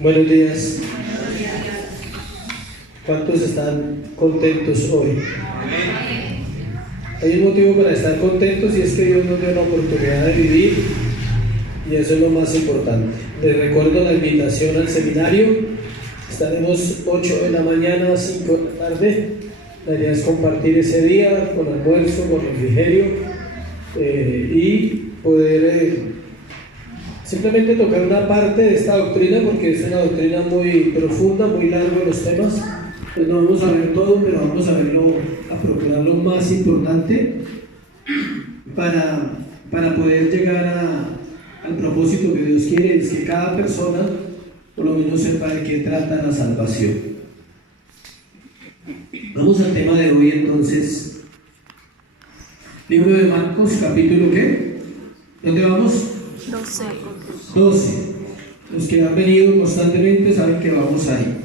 Buenos días. ¿Cuántos están contentos hoy? Hay un motivo para estar contentos y es que Dios nos dio la oportunidad de vivir y eso es lo más importante. Les recuerdo la invitación al seminario. Estaremos 8 de la mañana a 5 de la tarde. La idea es compartir ese día con almuerzo, con refrigerio y poder simplemente tocar una parte de esta doctrina, porque es una doctrina muy profunda, muy larga en los temas. Pues no vamos a ver todo, pero vamos a verlo, a procurar lo más importante para poder llegar al propósito que Dios quiere, es que cada persona por lo menos sepa de qué trata la salvación. Vamos al tema de hoy entonces. Libro de Marcos, capítulo ¿qué? ¿Dónde vamos? 12. Los que han venido constantemente saben que vamos ahí.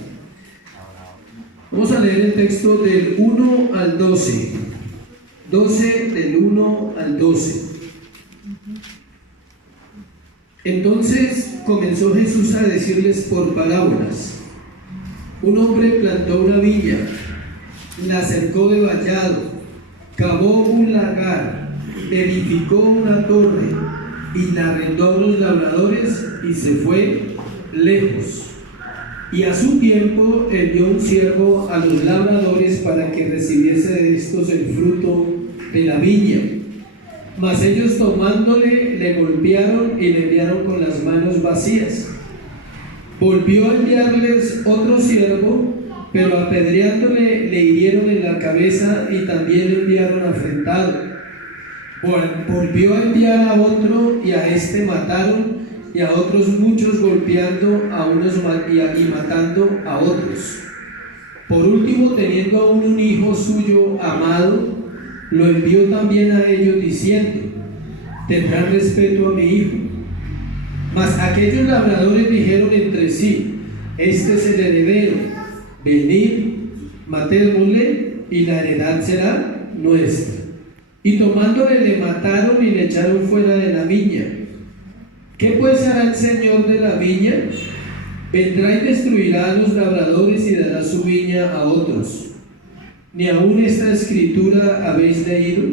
Vamos a leer el texto del 1 al 12. 12 del 1 al 12. Entonces comenzó Jesús a decirles por parábolas. Un hombre plantó una viña, la cercó de vallado, cavó un lagar, edificó una torre y la arrendó a unos labradores y se fue lejos. Y a su tiempo envió un siervo a los labradores para que recibiese de estos el fruto de la viña. Mas ellos tomándole le golpearon y le enviaron con las manos vacías. Volvió a enviarles otro siervo, pero apedreándole le hirieron en la cabeza y también le enviaron afrentado. Volvió a enviar a otro y a este mataron, y a otros muchos golpeando a unos y matando a otros. Por último, teniendo aún un hijo suyo amado, lo envió también a ellos diciendo: tendrán respeto a mi hijo. Mas aquellos labradores dijeron entre sí: este es el heredero, venid, matémosle y la heredad será nuestra. Y tomándole le mataron y le echaron fuera de la viña. ¿Qué pues hará el Señor de la viña? Vendrá y destruirá a los labradores y dará su viña a otros. ¿Ni aún esta escritura habéis leído?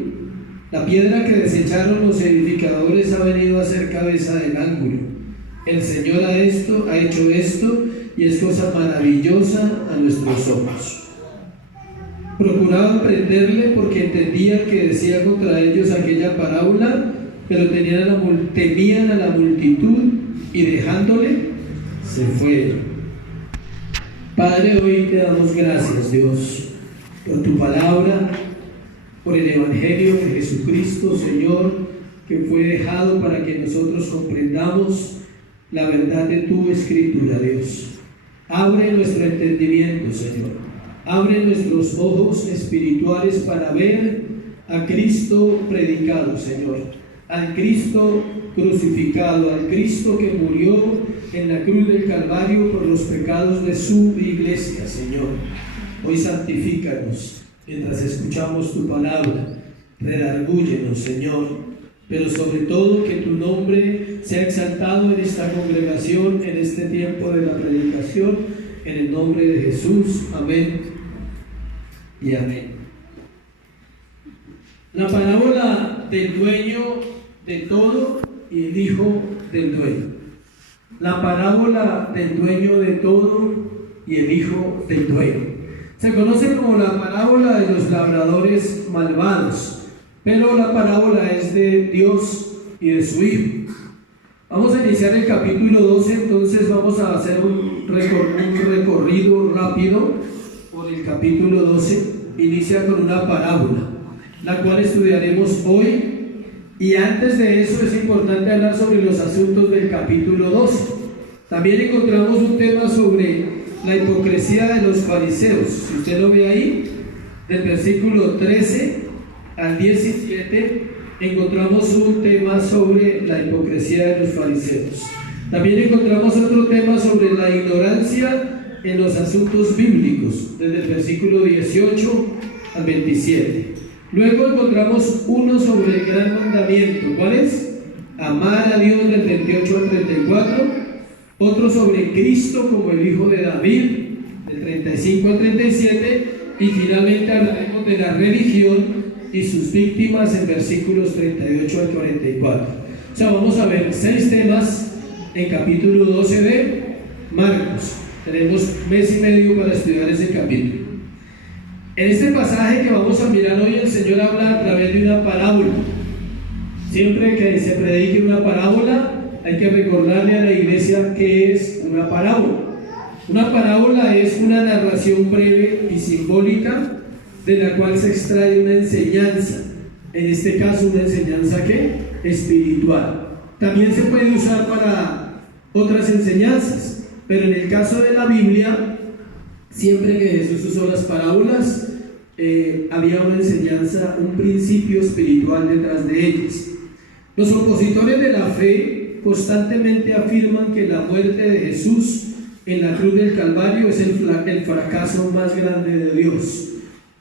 La piedra que desecharon los edificadores ha venido a ser cabeza del ángulo. El Señor ha hecho esto, y es cosa maravillosa a nuestros ojos. Procuraban prenderle porque entendían que decía contra ellos aquella parábola, pero temían a la multitud y dejándole se fueron. Padre, hoy te damos gracias, Dios, por tu palabra, por el Evangelio de Jesucristo, Señor, que fue dejado para que nosotros comprendamos la verdad de tu Escritura, Dios. Abre nuestro entendimiento, Señor. Abre nuestros ojos espirituales para ver a Cristo predicado, Señor. Al Cristo crucificado, al Cristo que murió en la cruz del Calvario por los pecados de su iglesia, Señor. Hoy santifícanos mientras escuchamos tu palabra. Redargúyenos, Señor, pero sobre todo que tu nombre sea exaltado en esta congregación, en este tiempo de la predicación, en el nombre de Jesús. Amén y amén. La parábola del dueño de todo y el hijo del dueño. La parábola del dueño de todo y el hijo del dueño. Se conoce como la parábola de los labradores malvados, pero la parábola es de Dios y de su hijo. Vamos a iniciar el capítulo 12, entonces vamos a hacer un recorrido rápido por el capítulo 12. Inicia con una parábola, la cual estudiaremos hoy, y antes de eso es importante hablar sobre los asuntos del capítulo 12. También encontramos un tema sobre la hipocresía de los fariseos. Si usted lo ve ahí, del versículo 13 al 17, encontramos un tema sobre la hipocresía de los fariseos. También encontramos otro tema sobre la ignorancia en los asuntos bíblicos, desde el versículo 18 al 27. Luego encontramos uno sobre el gran mandamiento. ¿Cuál es? Amar a Dios, del 28 al 34. otro sobre Cristo como el Hijo de David, del 35 al 37, y finalmente hablaremos de la religión y sus víctimas en versículos 38 al 44. O sea, vamos a ver 6 temas en capítulo 12 de Marcos. Tenemos mes y medio para estudiar ese capítulo. En este pasaje que vamos a mirar hoy, el Señor habla a través de una parábola. Siempre que se predique una parábola, hay que recordarle a la iglesia qué es una parábola. Una parábola es una narración breve y simbólica de la cual se extrae una enseñanza. En este caso, una enseñanza ¿qué? Espiritual. También se puede usar para otras enseñanzas, pero en el caso de la Biblia, siempre que Jesús usó las parábolas, había una enseñanza, un principio espiritual detrás de ellas. Los opositores de la fe constantemente afirman que la muerte de Jesús en la cruz del Calvario es el fracaso más grande de Dios,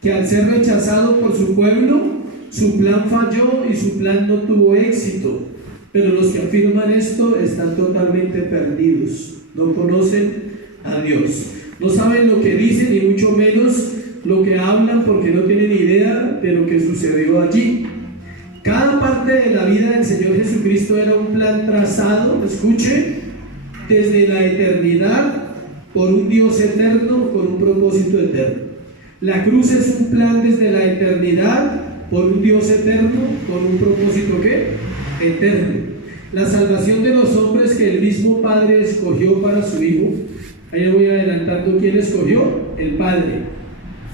que al ser rechazado por su pueblo, su plan falló y su plan no tuvo éxito. Pero los que afirman esto están totalmente perdidos, no conocen a Dios, no saben lo que dicen y mucho menos lo que hablan, porque no tienen idea de lo que sucedió allí. Cada parte de la vida del Señor Jesucristo era un plan trazado, escuche, desde la eternidad por un Dios eterno con un propósito eterno. La cruz es un plan desde la eternidad por un Dios eterno con un propósito ¿qué? Eterno. La salvación de los hombres que el mismo Padre escogió para su Hijo. Ahí voy adelantando quién escogió, el Padre.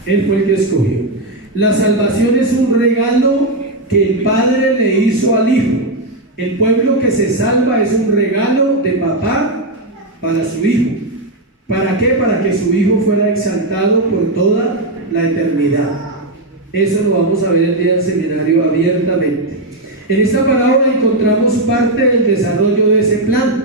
Él fue el que escogió. La salvación es un regalo que el Padre le hizo al Hijo. El pueblo que se salva es un regalo de papá para su Hijo. ¿Para qué? Para que su Hijo fuera exaltado por toda la eternidad. Eso lo vamos a ver el día del seminario abiertamente. En esta parábola encontramos parte del desarrollo de ese plan.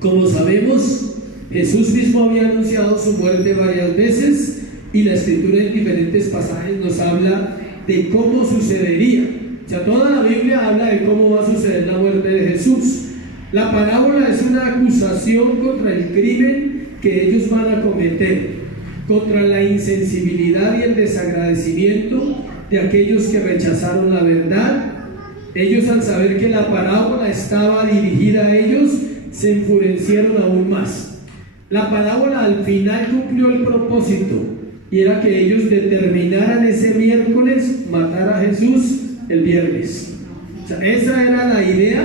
Como sabemos, Jesús mismo había anunciado su muerte varias veces y la Escritura en diferentes pasajes nos habla de cómo sucedería. O sea, toda la Biblia habla de cómo va a suceder la muerte de Jesús. La parábola es una acusación contra el crimen que ellos van a cometer, contra la insensibilidad y el desagradecimiento de aquellos que rechazaron la verdad. Ellos, al saber que la parábola estaba dirigida a ellos, se enfurecieron aún más. La parábola al final cumplió el propósito, y era que ellos determinaran ese miércoles matar a Jesús el viernes. O sea, esa era la idea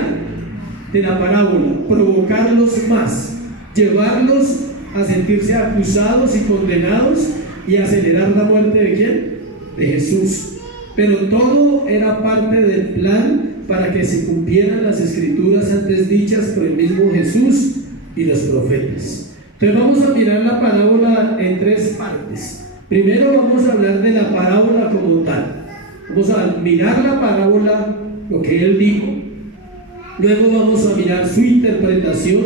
de la parábola: provocarlos más, llevarlos a sentirse acusados y condenados y acelerar la muerte ¿de quién? De Jesús. Pero todo era parte del plan para que se cumplieran las escrituras antes dichas por el mismo Jesús y los profetas. Entonces vamos a mirar la parábola en 3 partes. Primero vamos a hablar de la parábola como tal. Vamos a mirar la parábola, lo que él dijo. Luego vamos a mirar su interpretación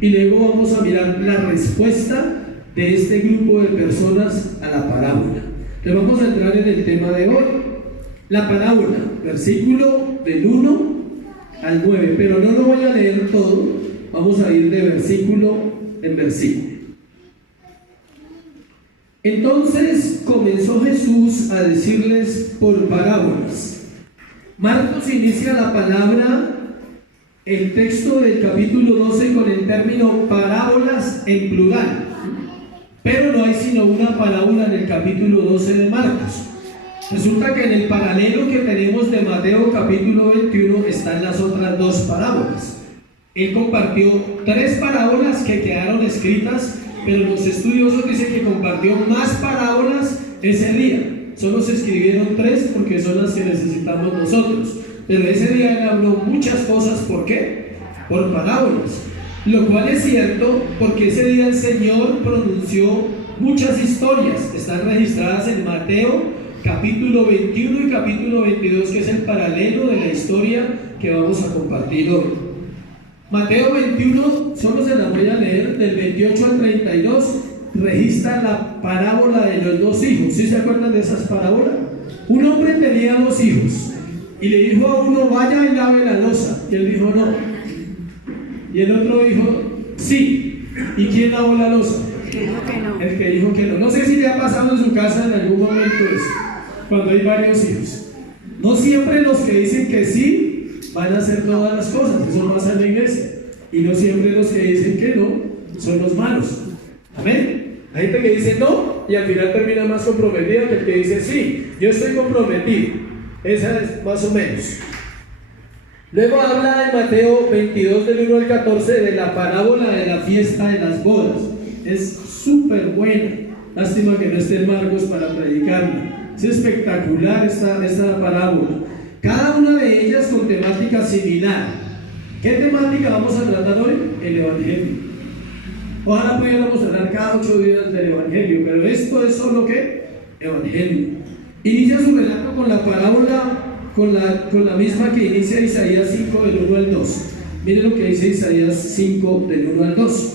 y luego vamos a mirar la respuesta de este grupo de personas a la parábola. Entonces vamos a entrar en el tema de hoy. La parábola, versículo del 1 al 9, pero no lo voy a leer todo, vamos a ir de versículo en versículo. Entonces comenzó Jesús a decirles por parábolas. Marcos inicia la palabra, el texto del capítulo 12, con el término parábolas en plural, pero no hay sino una parábola en el capítulo 12 de Marcos. Resulta que en el paralelo que tenemos de Mateo capítulo 21 están las otras 2 parábolas. Él compartió 3 parábolas que quedaron escritas, pero los estudiosos dicen que compartió más parábolas ese día. Solo se escribieron 3 porque son las que necesitamos nosotros. Pero ese día él habló muchas cosas. ¿Por qué? Por parábolas. Lo cual es cierto porque ese día el Señor pronunció muchas historias. Están registradas en Mateo capítulo 21 y capítulo 22, que es el paralelo de la historia que vamos a compartir hoy. Mateo 21, solo se la voy a leer, del 28 al 32, registra la parábola de los 2 hijos. ¿Sí se acuerdan de esas parábolas? Un hombre tenía 2 hijos y le dijo a uno: vaya y lave la loza, y él dijo: no. Y el otro dijo: sí. ¿Y quién lavó la loza? El que dijo que no. El que dijo que no. No sé si le ha pasado en su casa en algún momento eso, cuando hay varios hijos. No siempre los que dicen que sí van a hacer todas las cosas, eso pasa en la iglesia. Y no siempre los que dicen que no son los malos. Amén. Hay gente que dice no y al final termina más comprometida que el que dice sí, yo estoy comprometido. Esa es más o menos. Luego habla en Mateo 22 del 1 al 14 de la parábola de la fiesta de las bodas. Es súper buena. Lástima que no esté Marcos para predicarla. Es espectacular esta parábola. Cada una de ellas con temática similar. ¿Qué temática vamos a tratar hoy? El Evangelio. Ojalá pudiéramos hablar cada 8 días del Evangelio, pero esto es solo ¿qué? Evangelio. Inicia su relato con la parábola, con la misma que inicia Isaías 5 del 1 al 2. Miren lo que dice Isaías 5 del 1 al 2.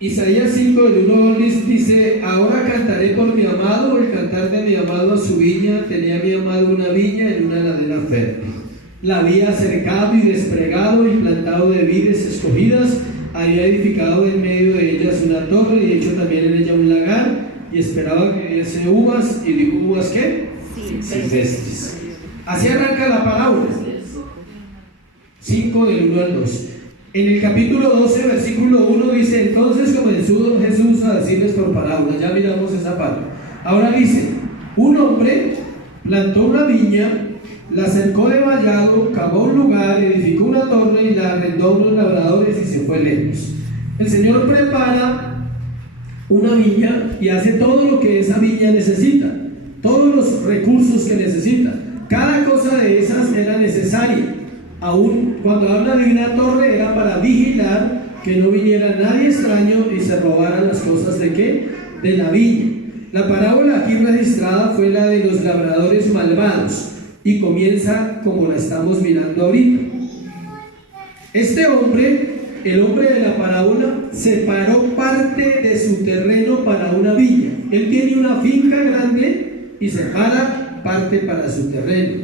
Isaías 5 del 1 al 2 dice: ahora cantaré por mi amado, el cantar de mi amado a su viña. Tenía mi amado una viña en una ladera fértil. La había cercado y desplegado y plantado de vides escogidas. Había edificado en medio de ellas una torre y hecho también en ella un lagar, y esperaba que diese uvas, y dijo: ¿uvas qué? Silvestres. Así arranca la parábola. 5 del 1 al 2. En el capítulo 12, versículo 1 dice: entonces comenzó Jesús a decirles por parábola. Ya miramos esa parte. Ahora dice: un hombre plantó una viña, la cercó de vallado, cavó un lugar, edificó una torre y la arrendó a unos labradores y se fue lejos. El Señor prepara una viña y hace todo lo que esa viña necesita, todos los recursos que necesita. Cada cosa de esas era necesaria. Aún cuando habla de una torre, era para vigilar que no viniera nadie extraño y se robaran las cosas de ¿qué? De la viña. La parábola aquí registrada fue la de los labradores malvados y comienza como la estamos mirando ahorita. Este hombre, el hombre de la parábola, separó parte de su terreno para una viña. Él tiene una finca grande y separa parte para su terreno.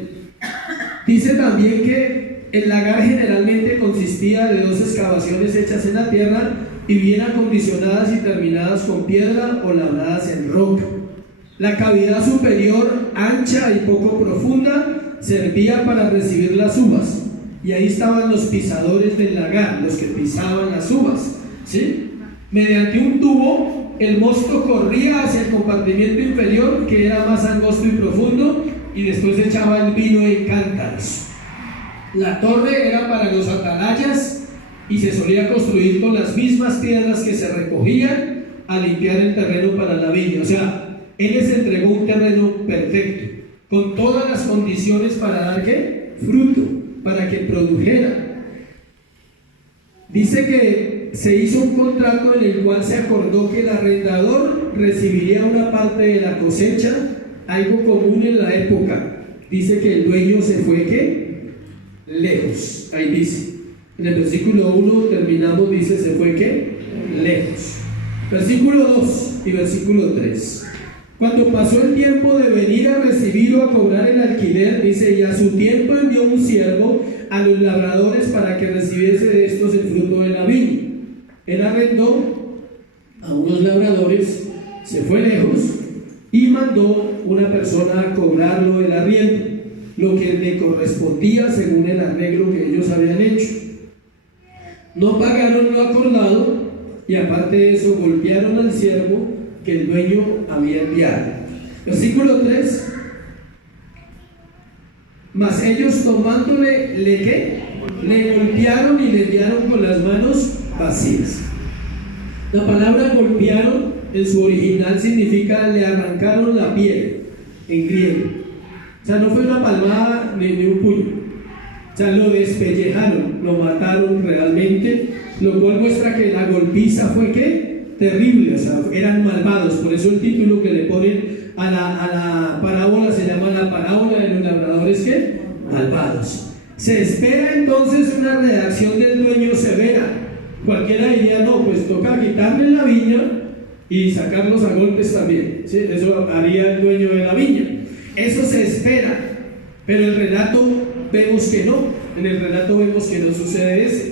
Dice también que el lagar generalmente consistía de 2 excavaciones hechas en la tierra y bien acondicionadas y terminadas con piedra o labradas en roca. La cavidad superior, ancha y poco profunda, servía para recibir las uvas, y ahí estaban los pisadores del lagar, los que pisaban las uvas, ¿sí? Mediante un tubo, el mosto corría hacia el compartimiento inferior, que era más angosto y profundo, y después echaba el vino en cántaros. La torre era para los atalayas y se solía construir con las mismas piedras que se recogían a limpiar el terreno para la viña. O sea, él les entregó un terreno perfecto, con todas las condiciones para dar ¿qué? Fruto, para que produjera. Dice que se hizo un contrato en el cual se acordó que el arrendador recibiría una parte de la cosecha, algo común en la época. Dice que el dueño se fue ¿qué? Lejos. Ahí dice, en el versículo 1 terminamos, dice se fue ¿qué? Lejos. Versículo 2 y versículo 3. Cuando pasó el tiempo de venir a recibir o a cobrar el alquiler, dice, y a su tiempo envió un siervo a los labradores para que recibiese de estos el fruto de la viña. Él arrendó a unos labradores, se fue lejos y mandó una persona a cobrarlo el arriendo, lo que le correspondía según el arreglo que ellos habían hecho. No pagaron lo acordado y aparte de eso golpearon al siervo que el dueño había enviado. Versículo 3. Mas ellos tomándole, le golpearon y le enviaron con las manos vacías. La palabra golpearon en su original significa le arrancaron la piel en griego. O sea, no fue una palmada ni un puño. O sea, lo despellejaron, lo mataron realmente, lo cual muestra que la golpiza fue ¿qué? Terrible, o sea, eran malvados. Por eso el título que le ponen a la parábola se llama la parábola de los labradores ¿qué? Malvados. Se espera entonces una reacción del dueño severa. Cualquiera diría, no, pues toca quitarle la viña y sacarlos a golpes también, ¿sí? Eso haría el dueño de la viña. Eso se espera, pero el relato vemos que no. En el relato vemos que no sucede eso.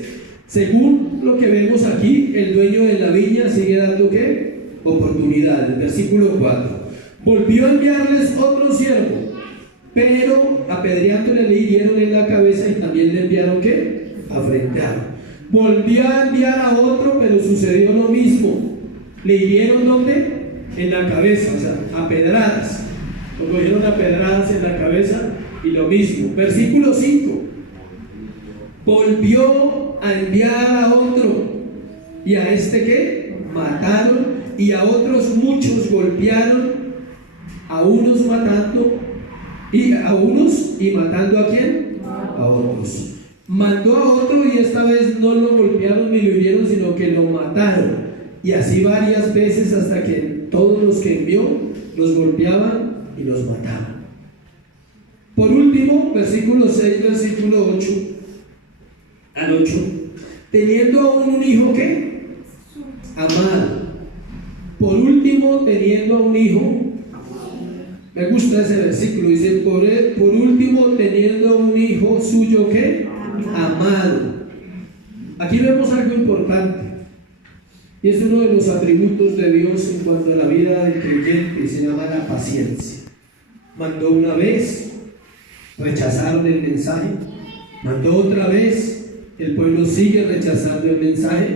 Según lo que vemos aquí, el dueño de la viña sigue dando ¿qué? Oportunidades. Versículo 4. Volvió a enviarles otro siervo, pero apedreándole le hirieron en la cabeza y también le enviaron ¿qué? Afrentaron. Volvió a enviar a otro, pero sucedió lo mismo. Le hirieron ¿dónde? En la cabeza, o sea, a pedradas. Lo cogieron a pedradas en la cabeza y lo mismo. Versículo 5. Volvió a enviar a otro, y a este ¿qué? Mataron, y a otros muchos golpearon, a unos matando, y a unos, y matando ¿a quién? A otros. Mandó a otro y esta vez no lo golpearon ni lo hirieron, sino que lo mataron, y así varias veces hasta que todos los que envió los golpeaban y los mataban. Por último, versículo 6, versículo 8 al 8, teniendo aún un hijo ¿qué? Amado. Por último, teniendo a un hijo, me gusta ese versículo, dice, por último, teniendo a un hijo suyo ¿qué? Amado. Aquí vemos algo importante, y es uno de los atributos de Dios en cuanto a la vida del creyente, se llama la paciencia. Mandó una vez, rechazaron el mensaje, mandó otra vez, el pueblo sigue rechazando el mensaje.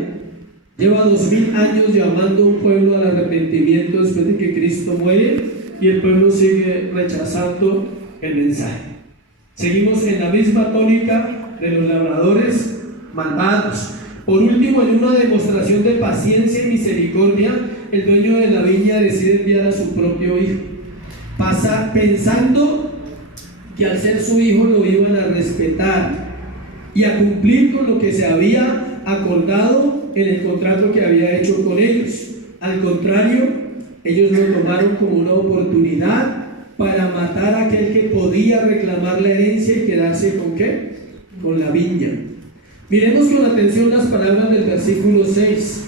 Lleva 2000 años llamando a un pueblo al arrepentimiento después de que Cristo muere, y el pueblo sigue rechazando el mensaje. Seguimos en la misma tónica de los labradores malvados. Por último, en una demostración de paciencia y misericordia, el dueño de la viña decide enviar a su propio hijo, pensando que al ser su hijo lo iban a respetar y a cumplir con lo que se había acordado en el contrato que había hecho con ellos. Al contrario, ellos lo tomaron como una oportunidad para matar a aquel que podía reclamar la herencia y quedarse ¿con qué? Con la viña. Miremos con atención las palabras del versículo 6.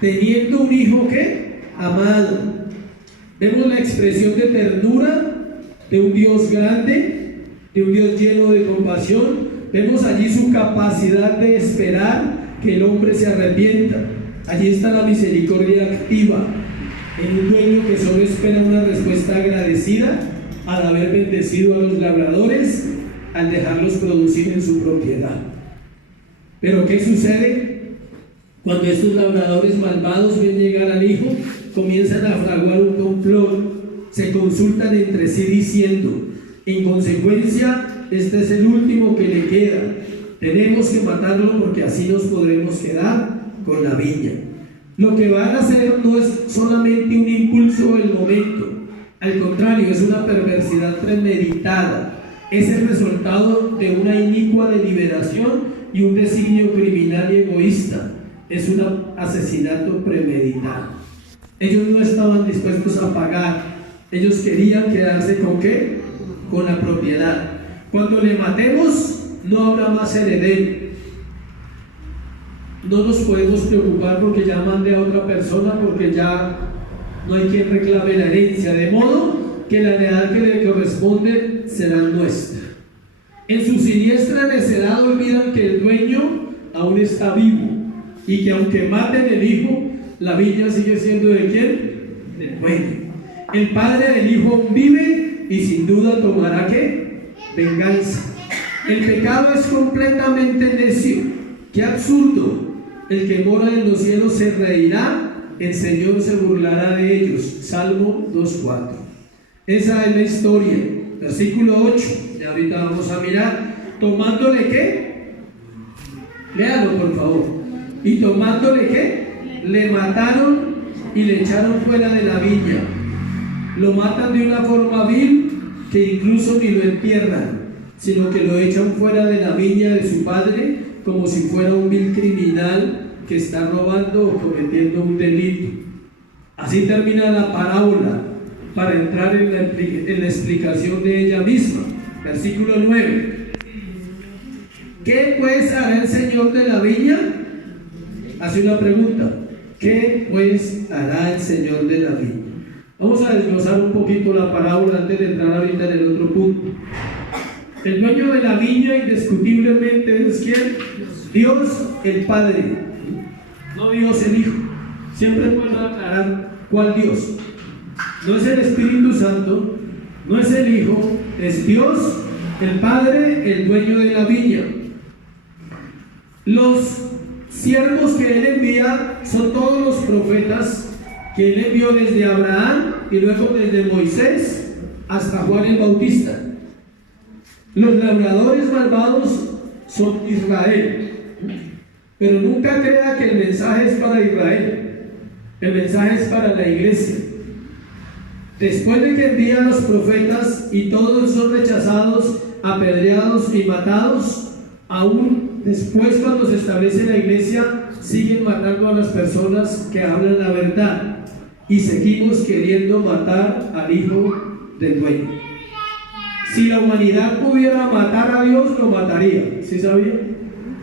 Teniendo un hijo ¿qué? Amado. Vemos la expresión de ternura de un Dios grande, de un Dios lleno de compasión. Vemos allí su capacidad de esperar que el hombre se arrepienta. Allí está la misericordia activa en un dueño que solo espera una respuesta agradecida al haber bendecido a los labradores al dejarlos producir en su propiedad. Pero ¿qué sucede? Cuando estos labradores malvados ven llegar al hijo, comienzan a fraguar un complot, se consultan entre sí diciendo, en consecuencia, este es el último que le queda, tenemos que matarlo porque así nos podremos quedar con la viña. Lo que van a hacer no es solamente un impulso del momento, al contrario, es una perversidad premeditada, es el resultado de una inicua deliberación y un designio criminal y egoísta, es un asesinato premeditado. Ellos no estaban dispuestos a pagar, ellos querían quedarse ¿con qué? Con la propiedad. Cuando le matemos, no habrá más heredero. No nos podemos preocupar porque ya mandé a otra persona, porque ya no hay quien reclame la herencia, de modo que la heredad que le corresponde será nuestra. En su siniestra necedad olvidan que el dueño aún está vivo y que aunque maten el hijo, la viña sigue siendo ¿de quién? Del dueño. El padre del hijo aún vive y sin duda tomará ¿qué? Venganza. El pecado es completamente necio. ¡Qué absurdo! El que mora en los cielos se reirá, el Señor se burlará de ellos. Salmo 2:4. Esa es la historia. Versículo 8. Y ahorita vamos a mirar. ¿Tomándole qué? Léalo por favor. ¿Y tomándole qué? Le mataron y le echaron fuera de la viña. Lo matan de una forma vil que incluso ni lo entierran, sino que lo echan fuera de la viña de su padre como si fuera un vil criminal que está robando o cometiendo un delito. Así termina la parábola para entrar en la explicación de ella misma. Versículo 9. ¿Qué pues hará el Señor de la viña? Hace una pregunta. ¿Qué pues hará el Señor de la viña? Vamos a desglosar un poquito la parábola antes de entrar ahorita en el otro punto. El dueño de la viña indiscutiblemente es ¿quién? Dios el Padre, no Dios el Hijo. Siempre es bueno aclarar cuál Dios. No es el Espíritu Santo, no es el Hijo, es Dios el Padre, el dueño de la viña. Los siervos que Él envía son todos los profetas que Él envió desde Abraham y luego desde Moisés hasta Juan el Bautista. Los labradores malvados son Israel, pero nunca crea que el mensaje es para Israel, el mensaje es para la iglesia. Después de que envía a los profetas y todos son rechazados, apedreados y matados, aún después cuando se establece la iglesia siguen matando a las personas que hablan la verdad y seguimos queriendo matar al hijo del dueño. Si la humanidad pudiera matar a Dios, lo mataría. ¿Sí sabía?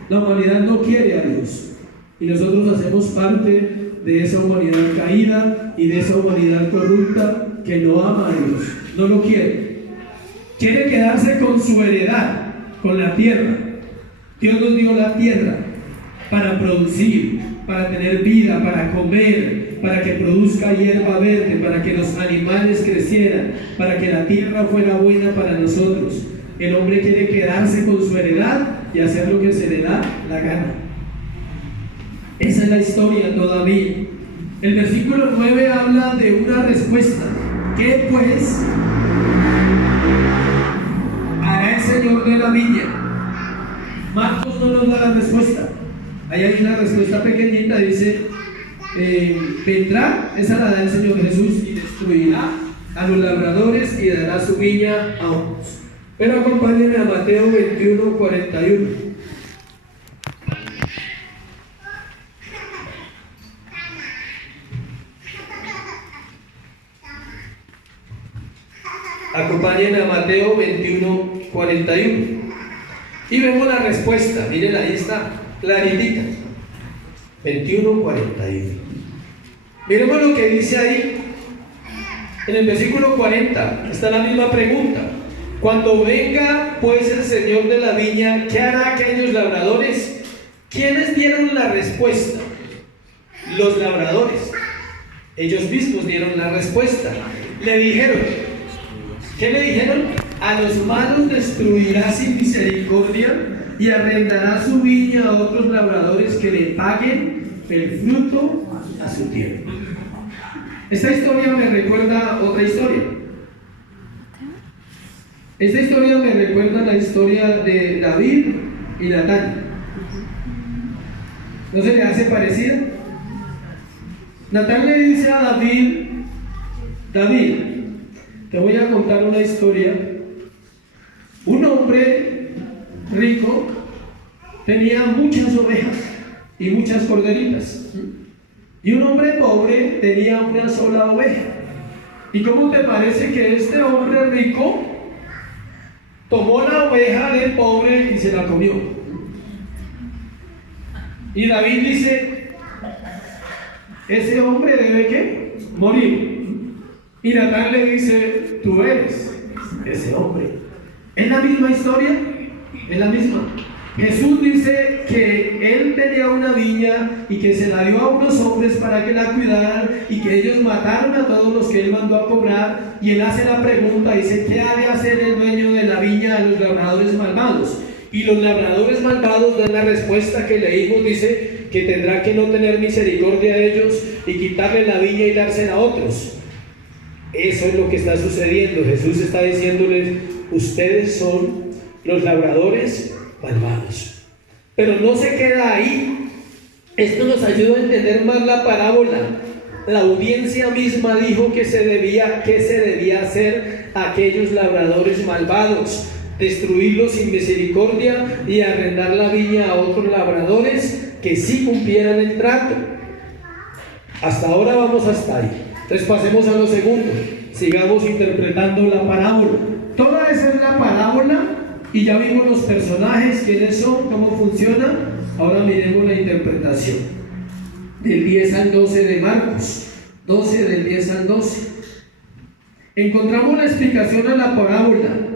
La humanidad no quiere a Dios y nosotros hacemos parte de esa humanidad caída y de esa humanidad corrupta que no ama a Dios, no lo quiere. Quiere quedarse con su heredad, con la tierra. Dios nos dio la tierra para producir, para tener vida, para comer, para que produzca hierba verde, para que los animales crecieran, para que la tierra fuera buena para nosotros. El hombre quiere quedarse con su heredad y hacer lo que se le da la gana. Esa es la historia todavía. El versículo 9 habla de una respuesta. ¿Qué pues hará el Señor de la viña? Marcos no nos da la respuesta. Ahí hay una respuesta pequeñita, dice, vendrá, esa la da el Señor Jesús, y destruirá a los labradores y dará su viña a otros. Pero acompáñenme a Mateo 21, 41. Acompáñenme a Mateo 21, 41. Y vemos la respuesta. Miren, ahí está, claritica. 21, 41. Miremos lo que dice ahí. En el versículo 40 está la misma pregunta. Cuando venga pues el Señor de la viña, ¿qué hará aquellos labradores? ¿Quiénes dieron la respuesta? Los labradores. Ellos mismos dieron la respuesta. Le dijeron, ¿qué le dijeron? A los malos destruirá sin misericordia y arrendará su viña a otros labradores que le paguen el fruto a su tiempo. Esta historia me recuerda otra historia. Esta historia me recuerda la historia de David y Natán. ¿No se le hace parecida? Natán le dice a David, David, te voy a contar una historia. Un hombre rico tenía muchas ovejas y muchas corderitas. Y un hombre pobre tenía una sola oveja. ¿Y cómo te parece que este hombre rico tomó la oveja del pobre y se la comió? Y David dice, ese hombre debe ¿qué? Morir. Y Natán le dice, tú eres ese hombre. ¿Es la misma historia? Es la misma. Jesús dice que él tenía una viña y que se la dio a unos hombres para que la cuidaran y que ellos mataron a todos los que él mandó a cobrar, y él hace la pregunta, dice, ¿qué ha de hacer el dueño de la viña a los labradores malvados? Y los labradores malvados dan la respuesta que leímos, dice que tendrá que no tener misericordia de ellos y quitarle la viña y dársela a otros. Eso es lo que está sucediendo. Jesús está diciéndoles, ustedes son los labradores malvados. Pero no se queda ahí. Esto nos ayuda a entender más la parábola. La audiencia misma dijo que se debía hacer a aquellos labradores malvados: destruirlos sin misericordia y arrendar la viña a otros labradores que sí cumplieran el trato. Hasta ahora vamos hasta ahí. Entonces pasemos a lo segundo. Sigamos interpretando la parábola. Toda esa es la parábola y ya vimos los personajes, quiénes son, cómo funciona. Ahora miremos la interpretación. del 10 al 12 de Marcos. 12 del 10 al 12. Encontramos la explicación a la parábola.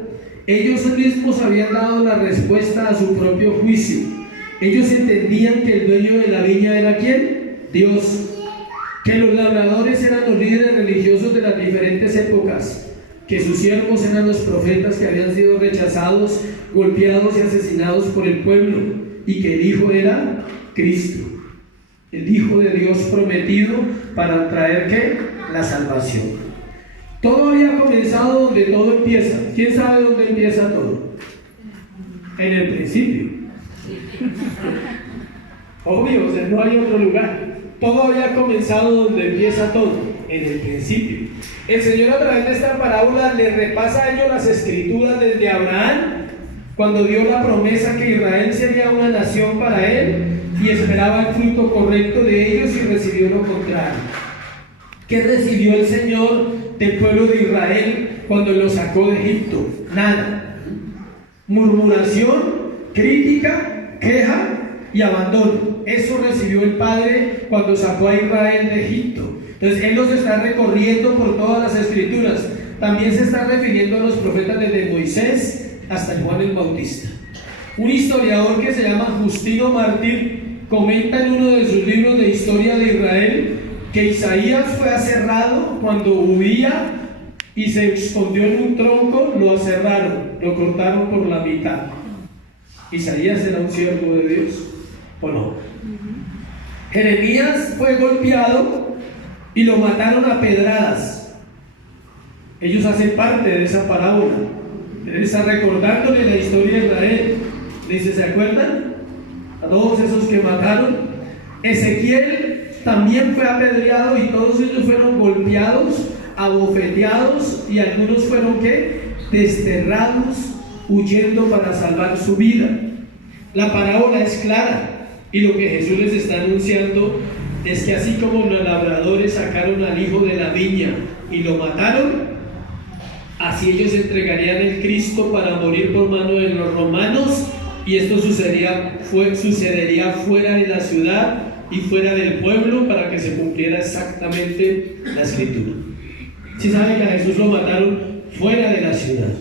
Ellos mismos habían dado la respuesta a su propio juicio. Ellos entendían que el dueño de la viña era ¿quién? Dios. Que los labradores eran los líderes religiosos de las diferentes épocas, que sus siervos eran los profetas que habían sido rechazados, golpeados y asesinados por el pueblo, y que el Hijo era Cristo, el Hijo de Dios prometido para traer ¿qué? La salvación. Todo había comenzado donde todo empieza. ¿Quién sabe dónde empieza todo? En el principio. Obvio, o sea, no hay otro lugar. Todo había comenzado donde empieza todo, en el principio. El Señor a través de esta parábola le repasa a ellos las escrituras desde Abraham, cuando dio la promesa que Israel sería una nación para él y esperaba el fruto correcto de ellos, y recibió lo contrario. ¿Qué recibió el Señor del pueblo de Israel cuando lo sacó de Egipto? Nada. Murmuración, crítica, queja y abandono. Eso recibió el Padre cuando sacó a Israel de Egipto. Entonces Él los está recorriendo por todas las escrituras. También se está refiriendo a los profetas desde Moisés hasta Juan el Bautista. Un historiador que se llama Justino Mártir comenta en uno de sus libros de historia de Israel que Isaías fue aserrado cuando huía y se escondió en un tronco. Lo aserraron, lo cortaron por la mitad. Isaías era un siervo de Dios, ¿o no? Jeremías fue golpeado y lo mataron a pedradas. Ellos hacen parte de esa parábola. Él está recordándole la historia de Israel. Dice, ¿se acuerdan? A todos esos que mataron. Ezequiel también fue apedreado y todos ellos fueron golpeados, abofeteados, y algunos fueron ¿qué? Desterrados, huyendo para salvar su vida. La parábola es clara. Y lo que Jesús les está anunciando es que así como los labradores sacaron al hijo de la viña y lo mataron, así ellos entregarían el Cristo para morir por mano de los romanos, y esto sucedería fuera de la ciudad y fuera del pueblo para que se cumpliera exactamente la escritura. Si saben que a Jesús lo mataron fuera de la ciudad,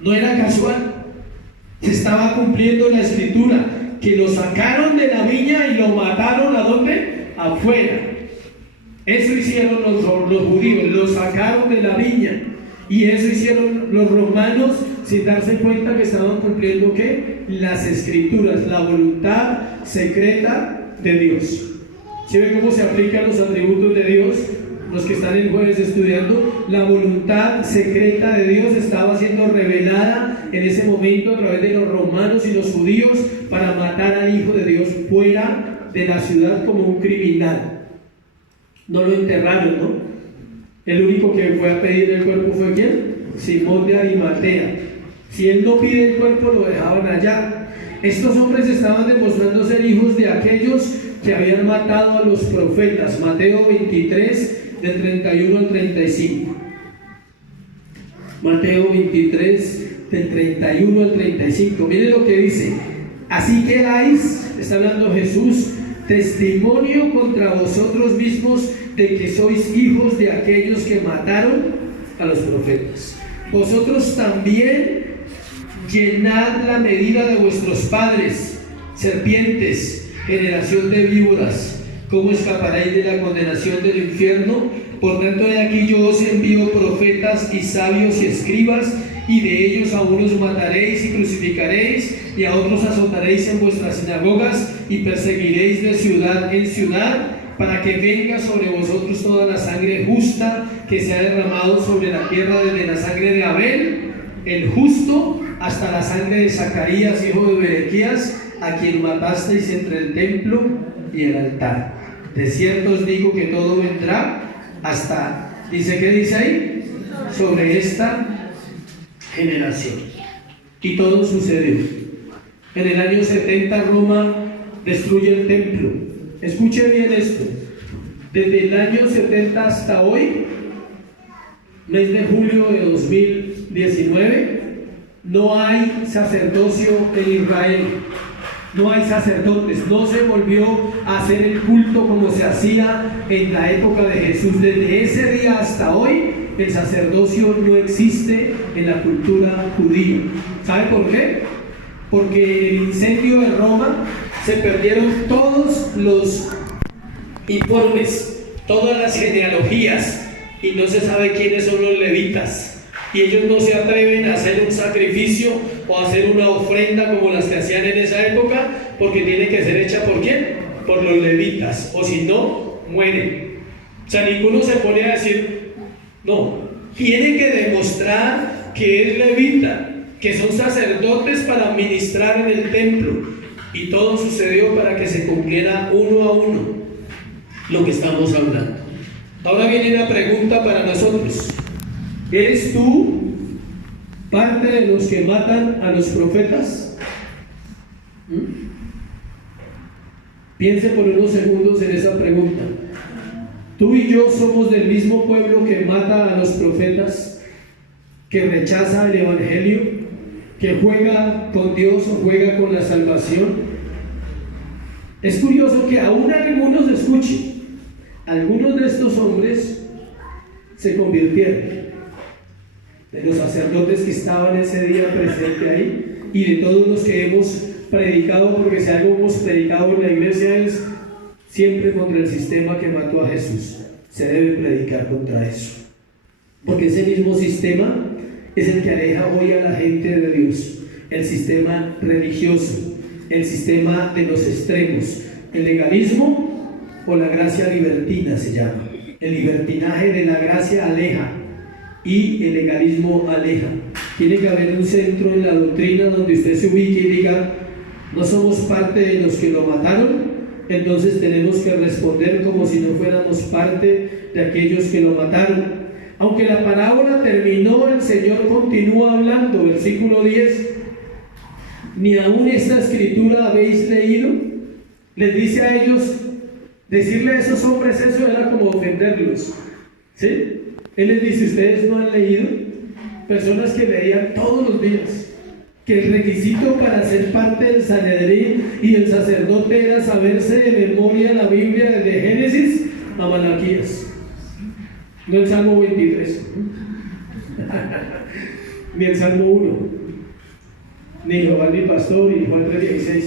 no era casual, se estaba cumpliendo la escritura. Que lo sacaron de la viña y lo mataron ¿a dónde? Afuera. Eso hicieron los judíos, lo sacaron de la viña. Y eso hicieron los romanos sin darse cuenta que estaban cumpliendo ¿qué? Las escrituras, la voluntad secreta de Dios. ¿Sí ven cómo se aplican los atributos de Dios? Los que están el jueves estudiando, la voluntad secreta de Dios estaba siendo revelada en ese momento a través de los romanos y los judíos para matar al Hijo de Dios fuera de la ciudad como un criminal. No lo enterraron, ¿no? El único que fue a pedir el cuerpo fue ¿quién? Simón de Arimatea. Si él no pide el cuerpo, lo dejaban allá. Estos hombres estaban demostrando ser hijos de aquellos que habían matado a los profetas. Mateo 23, del 31 al 35. Mateo 23, del 31 al 35. Miren lo que dice. Así que dais, está hablando Jesús, testimonio contra vosotros mismos de que sois hijos de aquellos que mataron a los profetas. Vosotros también llenad la medida de vuestros padres, serpientes, generación de víboras. ¿Cómo escaparéis de la condenación del infierno? Por tanto, de aquí yo os envío profetas y sabios y escribas, y de ellos a unos mataréis y crucificaréis, y a otros azotaréis en vuestras sinagogas, y perseguiréis de ciudad en ciudad, para que venga sobre vosotros toda la sangre justa que se ha derramado sobre la tierra, desde la sangre de Abel, el justo, hasta la sangre de Zacarías, hijo de Berequías, a quien matasteis entre el templo y el altar. De cierto os digo que todo vendrá hasta, dice, ¿qué dice ahí? Sobre esta generación. Y todo sucedió. En el año 70 Roma destruye el templo. Escuche bien esto. Desde el año 70 hasta hoy, mes de julio de 2019, no hay sacerdocio en Israel. no hay sacerdotes, no se volvió a hacer el culto como se hacía en la época de Jesús. Desde ese día hasta hoy, el sacerdocio no existe en la cultura judía. ¿Sabe por qué? Porque en el incendio de Roma se perdieron todos los informes, todas las genealogías, y no se sabe quiénes son los levitas. Y ellos no se atreven a hacer un sacrificio o a hacer una ofrenda como las que hacían en esa época, porque tiene que ser hecha ¿por quién? Por los levitas, o si no, mueren. O sea, ninguno se pone a decir, no, tiene que demostrar que es levita, que son sacerdotes para ministrar en el templo. Y todo sucedió para que se cumpliera uno a uno lo que estamos hablando. Ahora viene una pregunta para nosotros. ¿Eres tú parte de los que matan a los profetas? Piense por unos segundos en esa pregunta. ¿Tú y yo somos del mismo pueblo que mata a los profetas, que rechaza el evangelio, que juega con Dios o juega con la salvación? Es curioso que aún algunos escuchen, algunos de estos hombres se convirtieron, de los sacerdotes que estaban ese día presentes ahí y de todos los que hemos predicado, porque si algo hemos predicado en la iglesia es siempre contra el sistema que mató a Jesús. Se debe predicar contra eso, porque ese mismo sistema es el que aleja hoy a la gente de Dios, el sistema religioso, el sistema de los extremos, el legalismo o la gracia libertina se llama. El libertinaje de la gracia aleja y el legalismo aleja. Tiene que haber un centro en la doctrina donde usted se ubique y diga, no somos parte de los que lo mataron, entonces tenemos que responder como si no fuéramos parte de aquellos que lo mataron. Aunque la parábola terminó, el Señor continúa hablando. Versículo 10: ni aún esta escritura habéis leído. Les dice a ellos, decirle a esos hombres eso era como ofenderlos, ¿sí? Él les dice, ustedes no han leído. Personas que leían todos los días, que el requisito para ser parte del Sanedrín y el sacerdote era saberse de memoria la Biblia desde Génesis a Malaquías, no el Salmo 23 ni el Salmo 1, ni Jehová ni pastor, y Juan 3:16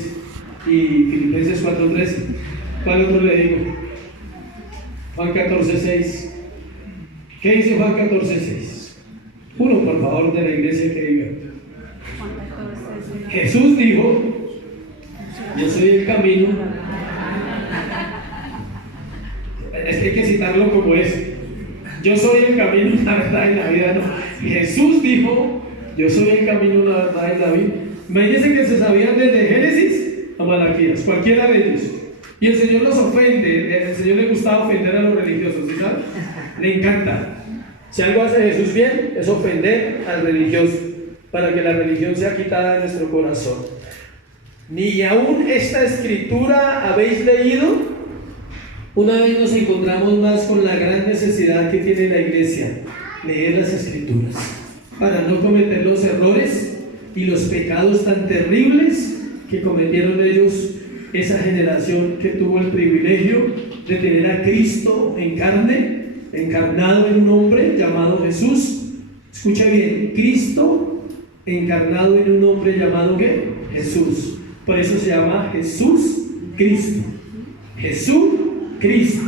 y Filipenses 4:13. ¿Cuál otro le digo? Juan 14:6. ¿Qué dice Juan 14:6? Uno, por favor, de la iglesia que diga. Jesús dijo, yo soy el camino. Es que hay que citarlo como es. Yo soy el camino, la verdad y la vida. No. Jesús dijo, yo soy el camino, la verdad y la vida. Me dicen que se sabían desde Génesis a Malaquías, cualquiera de ellos. Y el Señor los ofende. El Señor le gustaba ofender a los religiosos, ¿sí saben? Le encanta. Si algo hace Jesús bien, es ofender al religioso, para que la religión sea quitada de nuestro corazón. Ni aún esta escritura habéis leído. Una vez nos encontramos más con la gran necesidad que tiene la iglesia, leer las escrituras, para no cometer los errores y los pecados tan terribles que cometieron ellos, esa generación que tuvo el privilegio de tener a Cristo en carne, encarnado en un hombre llamado Jesús. Escucha bien, Cristo encarnado en un hombre llamado ¿qué? Jesús. Por eso se llama Jesús Cristo. Jesús Cristo.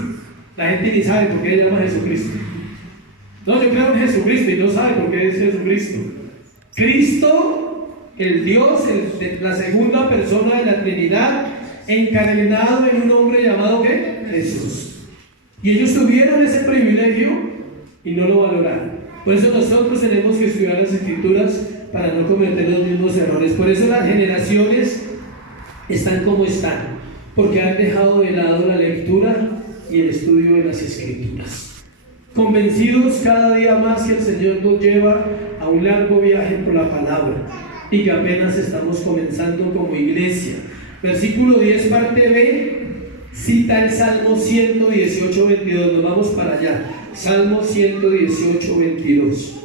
La gente ni sabe por qué se llama Jesucristo. No, yo creo en Jesucristo y no sabe por qué es Jesucristo. Cristo, el Dios, la segunda persona de la Trinidad, encarnado en un hombre llamado ¿qué? Jesús. Y ellos tuvieron ese privilegio y no lo valoraron. Por eso nosotros tenemos que estudiar las escrituras para no cometer los mismos errores. Por eso las generaciones están como están, porque han dejado de lado la lectura y el estudio de las escrituras. Convencidos cada día más que el Señor nos lleva a un largo viaje por la palabra y que apenas estamos comenzando como iglesia. Versículo 10, parte B, cita el Salmo 118, 22. Nos vamos para allá. Salmo 118, 22.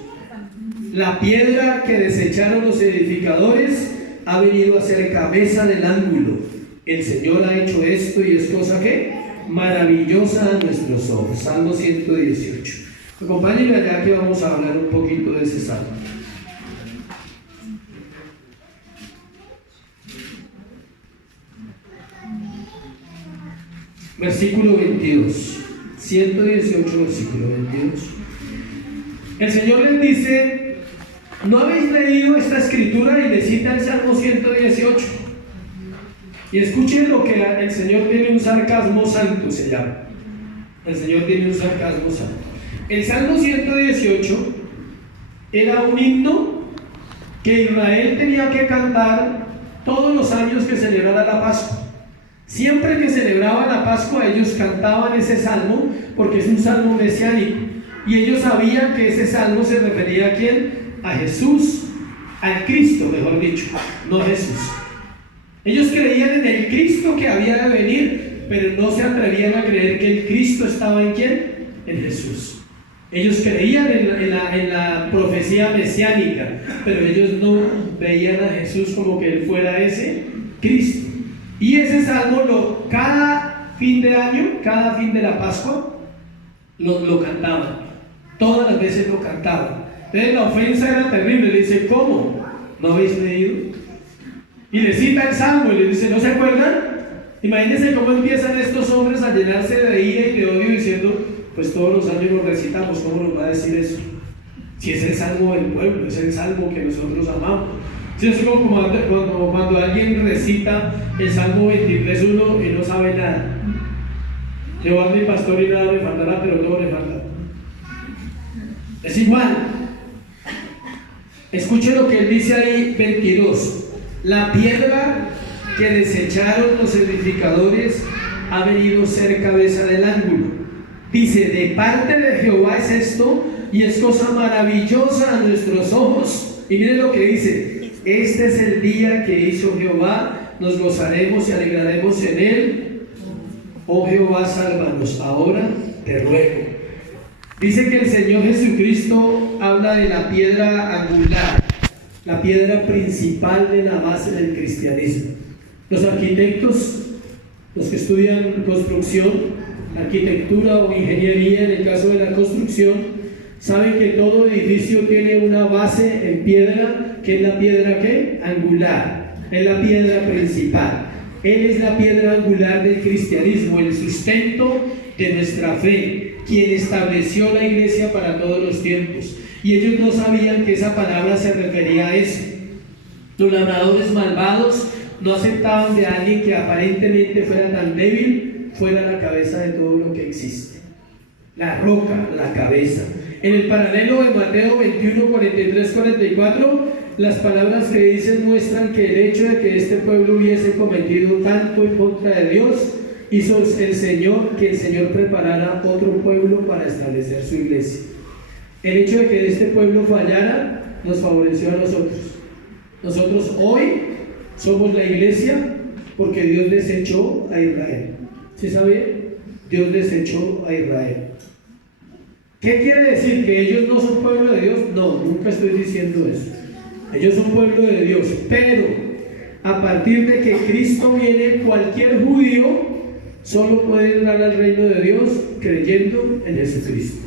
La piedra que desecharon los edificadores ha venido a ser cabeza del ángulo. El Señor ha hecho esto y es cosa que maravillosa a nuestros ojos. Salmo 118. Acompáñenme allá que vamos a hablar un poquito de ese salmo. Versículo 22. 118, versículo 22. El Señor les dice: ¿no habéis leído esta escritura? Y le cita el Salmo 118. Y escuchen lo que el Señor tiene, un sarcasmo santo se llama. El Señor tiene un sarcasmo santo. El Salmo 118 era un himno que Israel tenía que cantar todos los años que celebrara la Pascua. Siempre que celebraban la Pascua, ellos cantaban ese salmo porque es un salmo mesiánico. Y ellos sabían que ese salmo se refería ¿a quién? A Jesús, al Cristo, mejor dicho, no a Jesús. Ellos creían en el Cristo que había de venir, pero no se atrevían a creer que el Cristo estaba ¿en quién? En Jesús. Ellos creían en la profecía mesiánica, pero ellos no veían a Jesús como que Él fuera ese Cristo. Y ese salmo cada fin de año, cada fin de la Pascua, lo cantaban. Todas las veces lo cantaban. Entonces la ofensa era terrible. Le dice: ¿cómo? ¿No habéis leído? Y le cita el salmo y le dice: ¿no se acuerdan? Imagínense cómo empiezan estos hombres a llenarse de ira y de odio diciendo: pues todos los años lo recitamos, ¿cómo nos va a decir eso? Si es el salmo del pueblo, es el salmo que nosotros amamos. Si es como cuando alguien recita el Salmo 23:1 y no sabe nada. Jehová es mi pastor y nada me faltará, pero todo le falta. Es igual. Escuchen lo que él dice ahí, 22. La piedra que desecharon los edificadores ha venido a ser cabeza del ángulo. Dice: de parte de Jehová es esto, y es cosa maravillosa a nuestros ojos. Y miren lo que dice: este es el día que hizo Jehová, nos gozaremos y alegraremos en él. Oh Jehová, sálvanos, ahora te ruego. Dice que el Señor Jesucristo habla de la piedra angular, la piedra principal de la base del cristianismo. Los arquitectos, los que estudian construcción, arquitectura o ingeniería, en el caso de la construcción, saben que todo edificio tiene una base en piedra, que es la piedra ¿qué? Angular, es la piedra principal. Él es la piedra angular del cristianismo, el sustento de nuestra fe, quien estableció la iglesia para todos los tiempos. Y ellos no sabían que esa palabra se refería a eso. Los labradores malvados no aceptaban de alguien que aparentemente fuera tan débil, fuera la cabeza de todo lo que existe. La roca, la cabeza. En el paralelo de Mateo 21, 43, 44, las palabras que dicen muestran que el hecho de que este pueblo hubiese cometido tanto en contra de Dios hizo el Señor que el Señor preparara otro pueblo para establecer su iglesia. El hecho de que este pueblo fallara nos favoreció a nosotros. Nosotros hoy somos la iglesia porque Dios desechó a Israel. ¿Sí sabía? Dios desechó a Israel. ¿Qué quiere decir? ¿Que ellos no son pueblo de Dios? No, nunca estoy diciendo eso. Ellos son pueblo de Dios, pero a partir de que Cristo viene, cualquier judío solo puede entrar al reino de Dios creyendo en Jesucristo.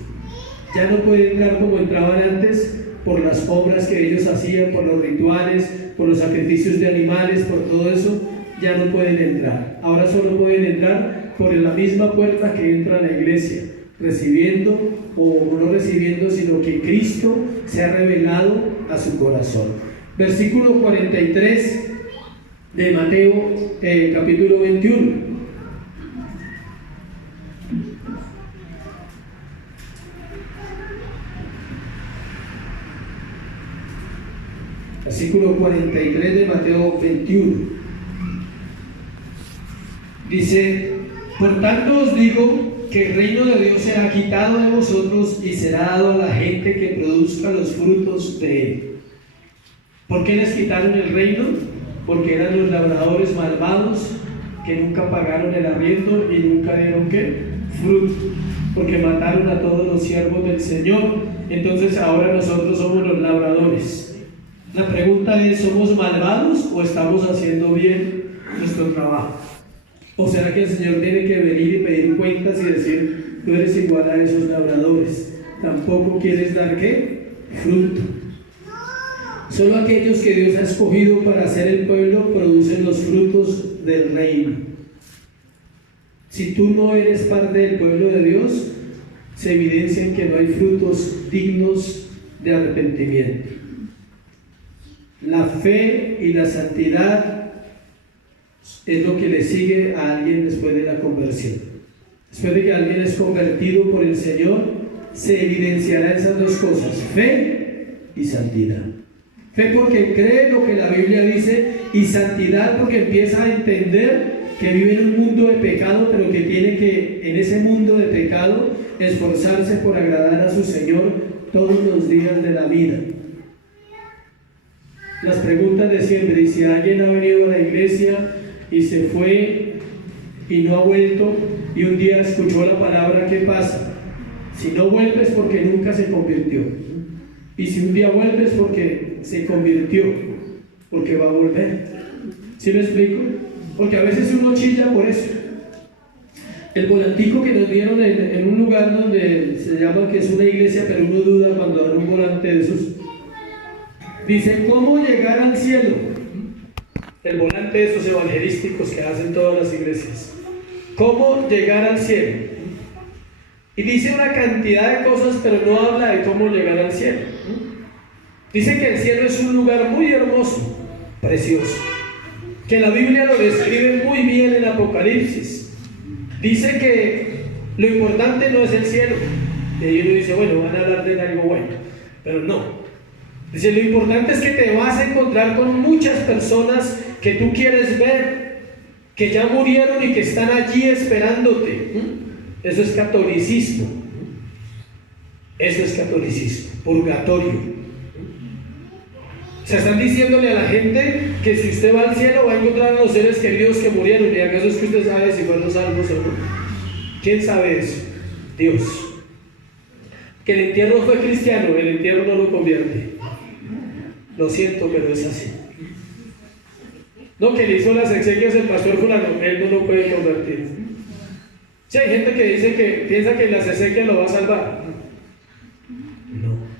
Ya no puede entrar como entraban antes por las obras que ellos hacían, por los rituales, por los sacrificios de animales, por todo eso. Ya no pueden entrar. Ahora solo pueden entrar por la misma puerta que entra a la iglesia, recibiendo o no recibiendo, sino que Cristo se ha revelado a su corazón. Versículo 43 de Mateo capítulo 21. Versículo 43 de Mateo 21. Dice: por tanto os digo que el reino de Dios será quitado de vosotros y será dado a la gente que produzca los frutos de él. ¿Por qué les quitaron el reino? Porque eran los labradores malvados que nunca pagaron el arriendo y nunca dieron ¿qué? Fruto. Porque mataron a todos los siervos del Señor. Entonces ahora nosotros somos los labradores. La pregunta es, ¿somos malvados o estamos haciendo bien nuestro trabajo? ¿O será que el Señor tiene que venir y pedir cuentas y decir, tú eres igual a esos labradores? ¿Tampoco quieres dar qué? Fruto. Solo aquellos que Dios ha escogido para ser el pueblo producen los frutos del reino. Si tú no eres parte del pueblo de Dios, se evidencia en que no hay frutos dignos de arrepentimiento. La fe y la santidad es lo que le sigue a alguien después de la conversión. Después de que alguien es convertido por el Señor, se evidenciará esas dos cosas, fe y santidad. Fe porque cree lo que la Biblia dice, y santidad porque empieza a entender que vive en un mundo de pecado, pero que tiene que, en ese mundo de pecado, esforzarse por agradar a su Señor todos los días de la vida. Las preguntas de siempre, y si alguien ha venido a la iglesia y se fue y no ha vuelto, y un día escuchó la palabra, ¿qué pasa? Si no vuelves porque nunca se convirtió, y si un día vuelves porque se convirtió, porque va a volver. ¿Sí me explico? Porque a veces uno chilla por eso. El volantico que nos dieron en un lugar donde se llama que es una iglesia, pero uno duda cuando dan un volante de esos, dice, ¿cómo llegar al cielo? El volante de esos evangelísticos que hacen todas las iglesias. ¿Cómo llegar al cielo? Y dice una cantidad de cosas, pero no habla de cómo llegar al cielo. Dice que el cielo es un lugar muy hermoso, precioso, que la Biblia lo describe muy bien en Apocalipsis. Dice que lo importante no es el cielo. Y uno dice, bueno, van a hablar de algo bueno, pero no. Dice, lo importante es que te vas a encontrar con muchas personas que tú quieres ver, que ya murieron y que están allí esperándote. Eso es catolicismo. Eso es catolicismo, purgatorio. O sea, están diciéndole a la gente que si usted va al cielo va a encontrar a los seres queridos que murieron. ¿Y acaso es que usted sabe si fueron salvos o no? ¿Quién sabe eso? Dios. Que el entierro fue cristiano, el entierro no lo convierte. Lo siento, pero es así. No, que le hizo las exequias el pastor fulano, él no lo puede convertir. Sí, hay gente que dice que piensa que las exequias lo va a salvar. No.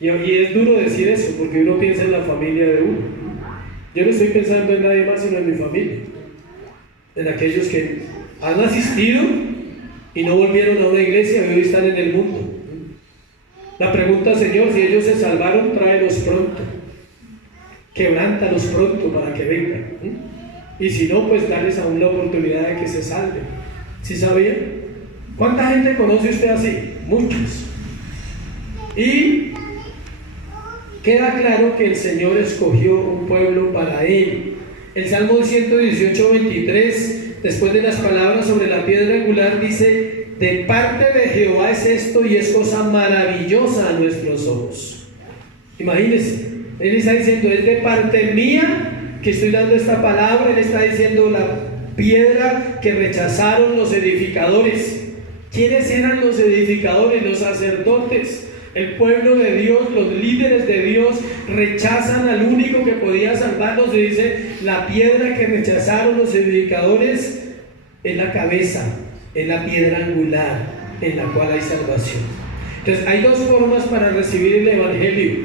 Y es duro decir eso, porque uno piensa en la familia de uno. Yo no estoy pensando en nadie más sino en mi familia, en aquellos que han asistido y no volvieron a una iglesia y hoy están en el mundo. La pregunta, Señor, si ellos se salvaron, tráelos pronto, quebrántalos pronto para que vengan, y si no, pues darles aún la oportunidad de que se salven. ¿Sí sabía? ¿Cuánta gente conoce usted así? Muchos. Y queda claro que el Señor escogió un pueblo para Él. El Salmo 118, 23, después de las palabras sobre la piedra angular, dice, de parte de Jehová es esto y es cosa maravillosa a nuestros ojos. Imagínense, Él está diciendo, es de parte mía que estoy dando esta palabra. Él está diciendo la piedra que rechazaron los edificadores. ¿Quiénes eran los edificadores? Los sacerdotes. El pueblo de Dios, los líderes de Dios rechazan al único que podía salvarlos. Y dice, la piedra que rechazaron los edificadores es la cabeza, es la piedra angular en la cual hay salvación. Entonces hay dos formas para recibir el Evangelio: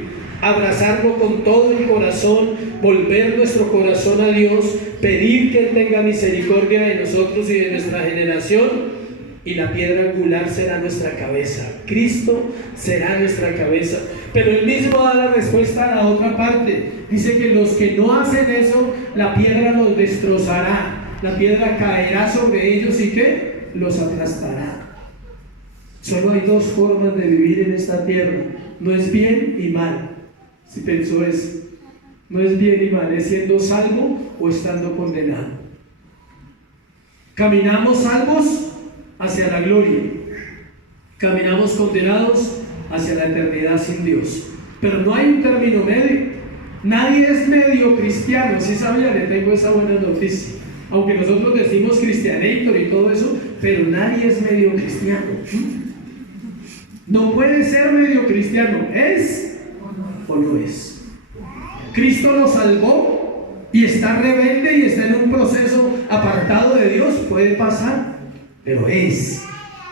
abrazarlo con todo el corazón, volver nuestro corazón a Dios, pedir que Él tenga misericordia de nosotros y de nuestra generación, y la piedra angular será nuestra cabeza. Cristo será nuestra cabeza. Pero Él mismo da la respuesta a la otra parte. Dice que los que no hacen eso, la piedra los destrozará, la piedra caerá sobre ellos y ¿qué? Los aplastará. Solo hay dos formas de vivir en esta tierra: no es bien y mal. Si pensó eso, no es bien y mal, es siendo salvo o estando condenado. Caminamos salvos hacia la gloria, caminamos condenados hacia la eternidad sin Dios. Pero no hay un término medio. Nadie es medio cristiano. Si sabía, le tengo esa buena noticia. Aunque nosotros decimos cristianator y todo eso, pero nadie es medio cristiano. No puede ser medio cristiano. ¿Es o no es? Cristo lo salvó y está rebelde y está en un proceso apartado de Dios, puede pasar, pero es.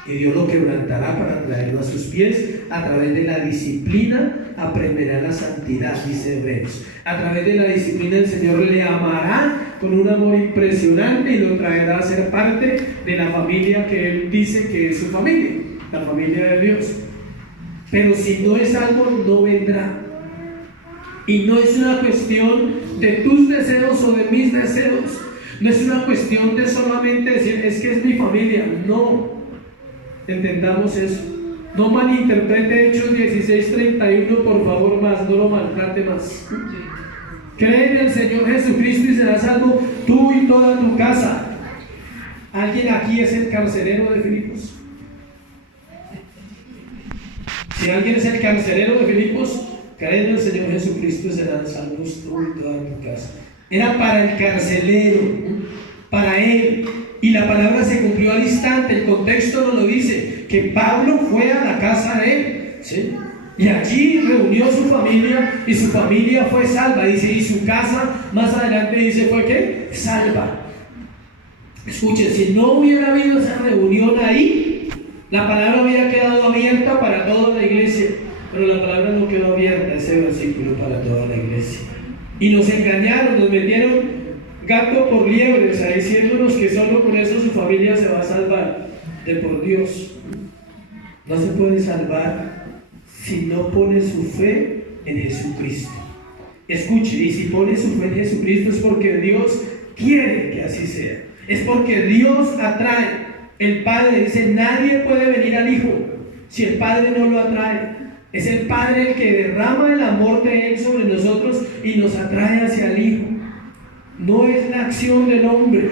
Y Dios lo quebrantará para traerlo a sus pies. A través de la disciplina aprenderá la santidad, dice Hebreos. A través de la disciplina el Señor le amará con un amor impresionante y lo traerá a ser parte de la familia que Él dice que es su familia, la familia de Dios. Pero si no es algo, no vendrá. Y no es una cuestión de tus deseos o de mis deseos. No es una cuestión de solamente decir, es que es mi familia. No. Entendamos eso. No malinterprete Hechos 16:31, por favor, más, no lo maltrate más. Cree en el Señor Jesucristo y serás salvo tú y toda tu casa. ¿Alguien aquí es el carcelero de Filipos? Si alguien es el carcelero de Filipos, cree en el Señor Jesucristo y serán salvos tú y toda tu casa. Era para el carcelero, para él. Y la palabra se cumplió al instante. El contexto nos lo dice, que Pablo fue a la casa de él, ¿sí? Y allí reunió su familia y su familia fue salva. Dice, y su casa, más adelante dice, ¿fue qué? Salva. Escuchen, si no hubiera habido esa reunión ahí, la palabra hubiera quedado abierta para toda la iglesia. Pero la palabra no quedó abierta, ese versículo, para toda la iglesia. Y nos engañaron, nos metieron gato por liebre, o sea, diciéndonos que solo con eso su familia se va a salvar. De por Dios, no se puede salvar si no pone su fe en Jesucristo. Escuche, y si pone su fe en Jesucristo es porque Dios quiere que así sea. Es porque Dios atrae. El Padre dice, nadie puede venir al Hijo si el Padre no lo atrae. Es el Padre el que derrama el amor de Él sobre nosotros y nos atrae hacia el Hijo. No es la acción del hombre.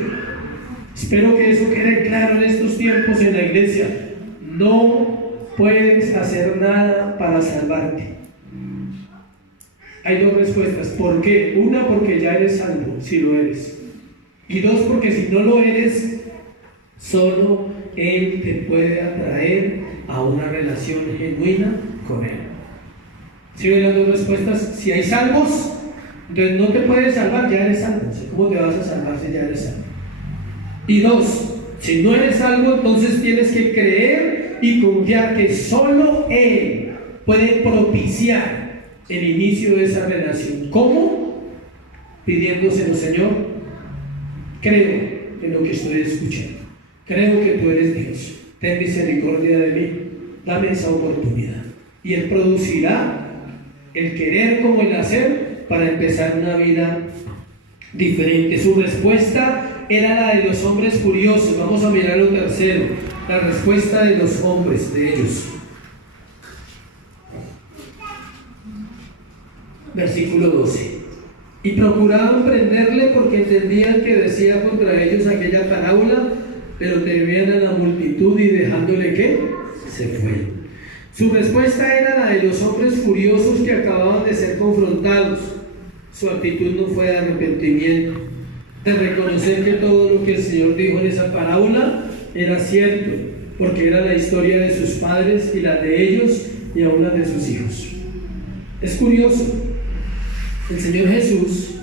Espero que eso quede claro en estos tiempos en la iglesia. No puedes hacer nada para salvarte. Hay dos respuestas. ¿Por qué? Una, porque ya eres salvo, si lo eres. Y dos, porque si no lo eres, solo Él te puede atraer a una relación genuina con Él. ¿Sí ven las dos respuestas? Si hay salvos, entonces no te puedes salvar, ya eres salvo. ¿Cómo te vas a salvar si ya eres salvo? Y dos, si no eres salvo, entonces tienes que creer y confiar que solo Él puede propiciar el inicio de esa relación. ¿Cómo? Pidiéndoselo, Señor, creo en lo que estoy escuchando. Creo que tú eres Dios. Ten misericordia de mí. Dame esa oportunidad. Y Él producirá el querer como el hacer para empezar una vida diferente. Su respuesta era la de los hombres furiosos. Vamos a mirar lo tercero, la respuesta de los hombres, de ellos. Versículo 12. Y procuraban prenderle porque entendían que decía contra ellos aquella parábola, pero temían a la multitud y dejándole ¿qué? Se fue. Su respuesta era la de los hombres furiosos que acababan de ser confrontados. Su actitud no fue de arrepentimiento, de reconocer que todo lo que el Señor dijo en esa parábola era cierto, porque era la historia de sus padres y la de ellos y aún la de sus hijos. Es curioso, el Señor Jesús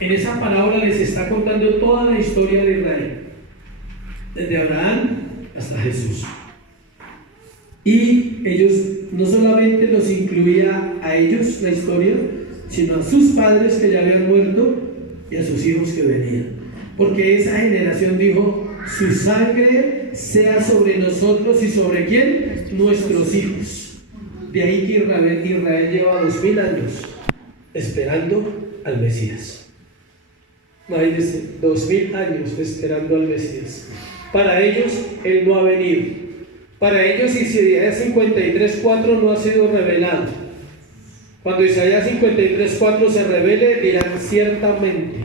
en esa parábola les está contando toda la historia de Israel, desde Abraham hasta Jesús. Y ellos no solamente los incluía a ellos la historia, sino a sus padres que ya habían muerto y a sus hijos que venían. Porque esa generación dijo, su sangre sea sobre nosotros y sobre ¿quién? Nuestros hijos. De ahí que Israel lleva 2000 años esperando al Mesías. Imagínense, 2000 años esperando al Mesías. Para ellos, Él no ha venido. Para ellos, Isaías 53:4 no ha sido revelado. Cuando Isaías 53:4 se revele, dirán ciertamente,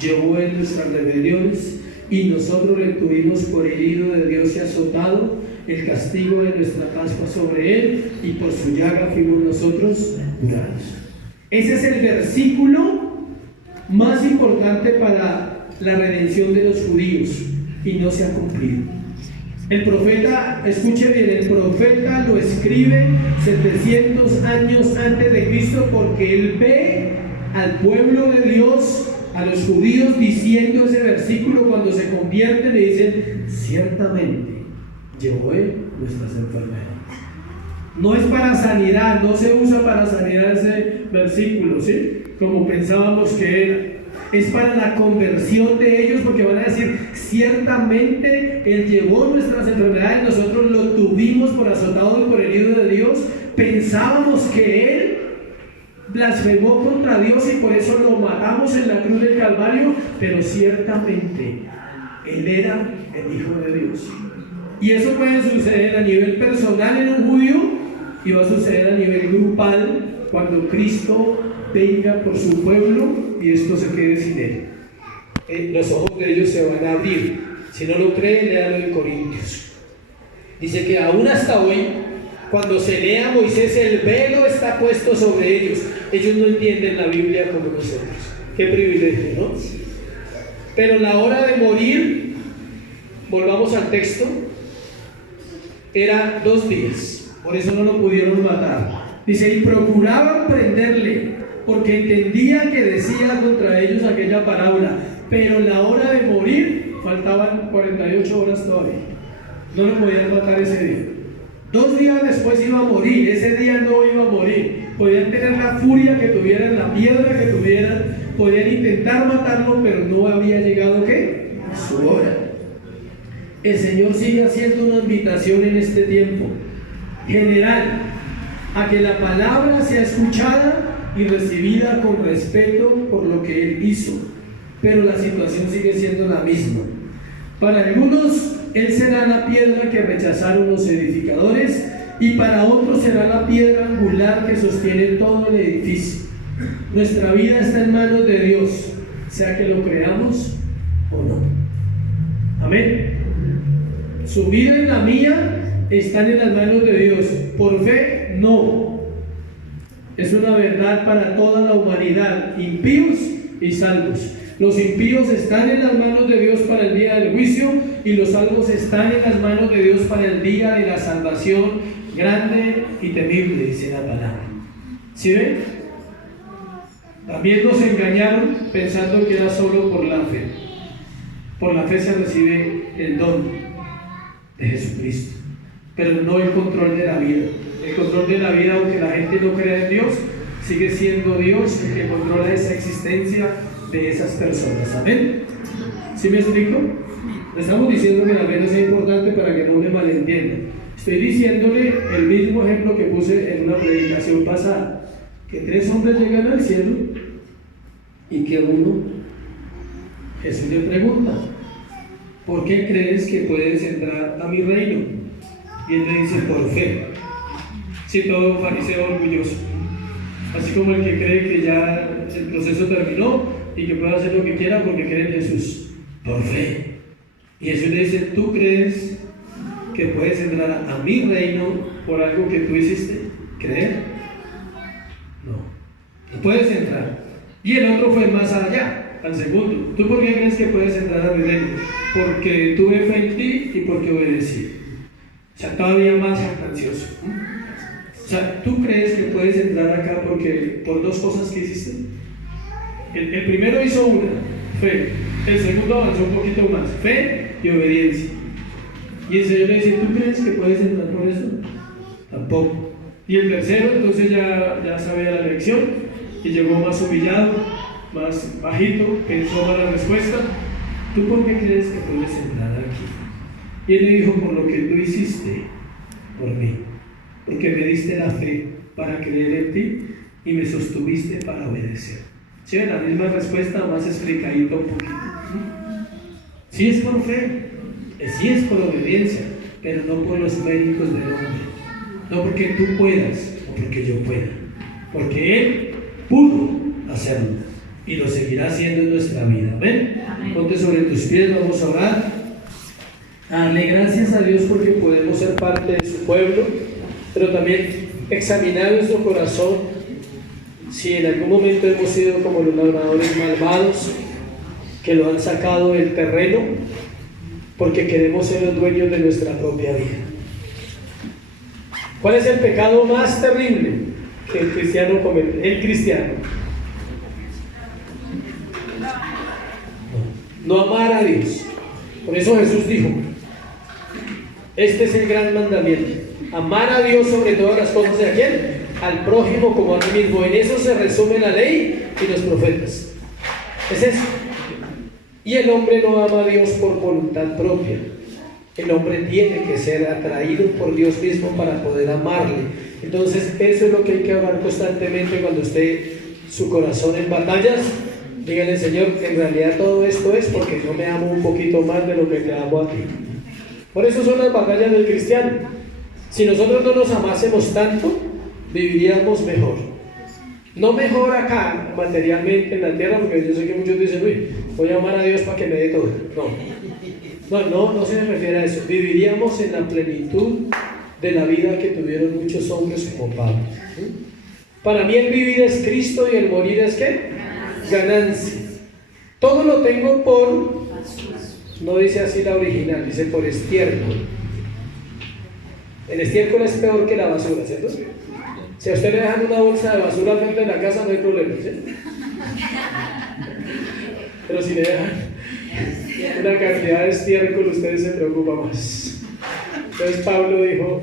llevó en nuestras rebeliones y nosotros le tuvimos por herido de Dios y azotado, el castigo de nuestra paz fue sobre él y por su llaga fuimos nosotros curados. Ese es el versículo más importante para la redención de los judíos y no se ha cumplido. El profeta, escuche bien, el profeta lo escribe 700 años antes de Cristo porque él ve al pueblo de Dios, a los judíos, diciendo ese versículo cuando se convierten y dicen: ciertamente llevó Él nuestras enfermedades. No es para sanidad, no se usa para sanidad ese versículo, ¿sí? Como pensábamos que era. Es para la conversión de ellos, porque van a decir: ciertamente Él llevó nuestras enfermedades, nosotros lo tuvimos por azotado y por herido de Dios. Pensábamos que Él blasfemó contra Dios y por eso lo matamos en la cruz del Calvario, pero ciertamente Él era el Hijo de Dios. Y eso puede suceder a nivel personal en un judío, y va a suceder a nivel grupal cuando Cristo venga por su pueblo y esto se quede sin Él. Los ojos de ellos se van a abrir. Si no lo creen, léalo en Corintios. Dice que aún hasta hoy, cuando se lea a Moisés, el velo está puesto sobre ellos. Ellos no entienden la Biblia como nosotros. Qué privilegio, ¿no? Pero la hora de morir, volvamos al texto, era 2 días. Por eso no lo pudieron matar. Dice: y procuraban prenderle, porque entendían que decía contra ellos aquella parábola. Pero la hora de morir, faltaban 48 horas todavía. No lo podían matar ese día. 2 días después iba a morir. Ese día no iba a morir. Podían tener la furia que tuvieran, la piedra que tuvieran, podían intentar matarlo, pero no había llegado ¿qué? Su hora. El Señor sigue haciendo una invitación en este tiempo general a que la palabra sea escuchada y recibida con respeto por lo que Él hizo, pero la situación sigue siendo la misma. Para algunos Él será la piedra que rechazaron los edificadores, y para otros será la piedra angular que sostiene todo el edificio. Nuestra vida está en manos de Dios, sea que lo creamos o no. Amén. Su vida y la mía están en las manos de Dios. Por fe, no. Es una verdad para toda la humanidad, impíos y salvos. Los impíos están en las manos de Dios para el día del juicio, y los salvos están en las manos de Dios para el día de la salvación grande y temible, dice la palabra. ¿Sí ven? También nos engañaron pensando que era solo por la fe. Por la fe se recibe el don de Jesucristo, pero no el control de la vida. El control de la vida, aunque la gente no crea en Dios, sigue siendo Dios el que controla esa existencia de esas personas. Amén. ¿Sí me explico? Le estamos diciendo que la fe no sea importante para que no me malentiendan. Estoy diciéndole el mismo ejemplo que puse en una predicación pasada, que 3 hombres llegan al cielo y que uno, Jesús le pregunta: ¿por qué crees que puedes entrar a mi reino? Y él le dice: por fe. Sí, todo fariseo orgulloso, así como el que cree que ya el proceso terminó y que puede hacer lo que quiera porque cree en Jesús. Por fe. Y Jesús le dice: ¿tú crees que puedes entrar a mi reino por algo que tú hiciste? ¿Creer? No puedes entrar. Y el otro fue más allá, al segundo: ¿tú por qué crees que puedes entrar a mi reino? Porque tuve fe en ti y porque obedecí. O sea, todavía más jactancioso. O sea, ¿tú crees que puedes entrar acá porque por 2 cosas que hiciste? El primero hizo una, fe. El segundo avanzó un poquito más, fe y obediencia. Y el Señor le dice: ¿tú crees que puedes entrar por eso? Tampoco. Y el tercero, entonces ya sabía la lección y llegó más humillado, más bajito, pensó más la respuesta: ¿tú por qué crees que puedes entrar aquí? Y él le dijo: por lo que tú hiciste por mí, porque me diste la fe para creer en ti y me sostuviste para obedecer. ¿Sí ven? La misma respuesta, más explicadito un poquito. Sí es por fe, sí es por obediencia, pero no por los méritos del hombre. No porque tú puedas o porque yo pueda, porque Él pudo hacerlo y lo seguirá haciendo en nuestra vida. ¿Ven? Ponte sobre tus pies, vamos a orar. Darle gracias a Dios porque podemos ser parte de su pueblo, pero también examinar nuestro corazón si en algún momento hemos sido como los labradores malvados que lo han sacado del terreno porque queremos ser los dueños de nuestra propia vida. ¿Cuál es el pecado más terrible que el cristiano comete? El cristiano no amar a Dios. Por eso Jesús dijo, este es el gran mandamiento, amar a Dios sobre todas las cosas. ¿Y a quién? Al prójimo como a ti mismo. En eso se resume la ley y los profetas. Es eso. Y el hombre no ama a Dios por voluntad propia. El hombre tiene que ser atraído por Dios mismo para poder amarle. Entonces eso es lo que hay que hablar constantemente cuando esté su corazón en batallas. Díganle, Señor, en realidad todo esto es porque yo me amo un poquito más de lo que te amo a ti. Por eso son las batallas del cristiano. Si nosotros no nos amásemos tanto, viviríamos mejor. No mejor acá, materialmente en la tierra, porque yo sé que muchos dicen, uy, voy a amar a Dios para que me dé todo. No se refiere a eso. Viviríamos en la plenitud de la vida que tuvieron muchos hombres como Pablo. Para mí el vivir es Cristo y el morir es ¿qué? Ganancia. Todo lo tengo por, no dice así la original, dice por estiércol. El estiércol es peor que la basura, ¿cierto? Si a usted le dejan una bolsa de basura al frente de la casa no hay problema, ¿sí? Pero si le dejan una cantidad de estiércol, ustedes se preocupan más. Entonces Pablo dijo,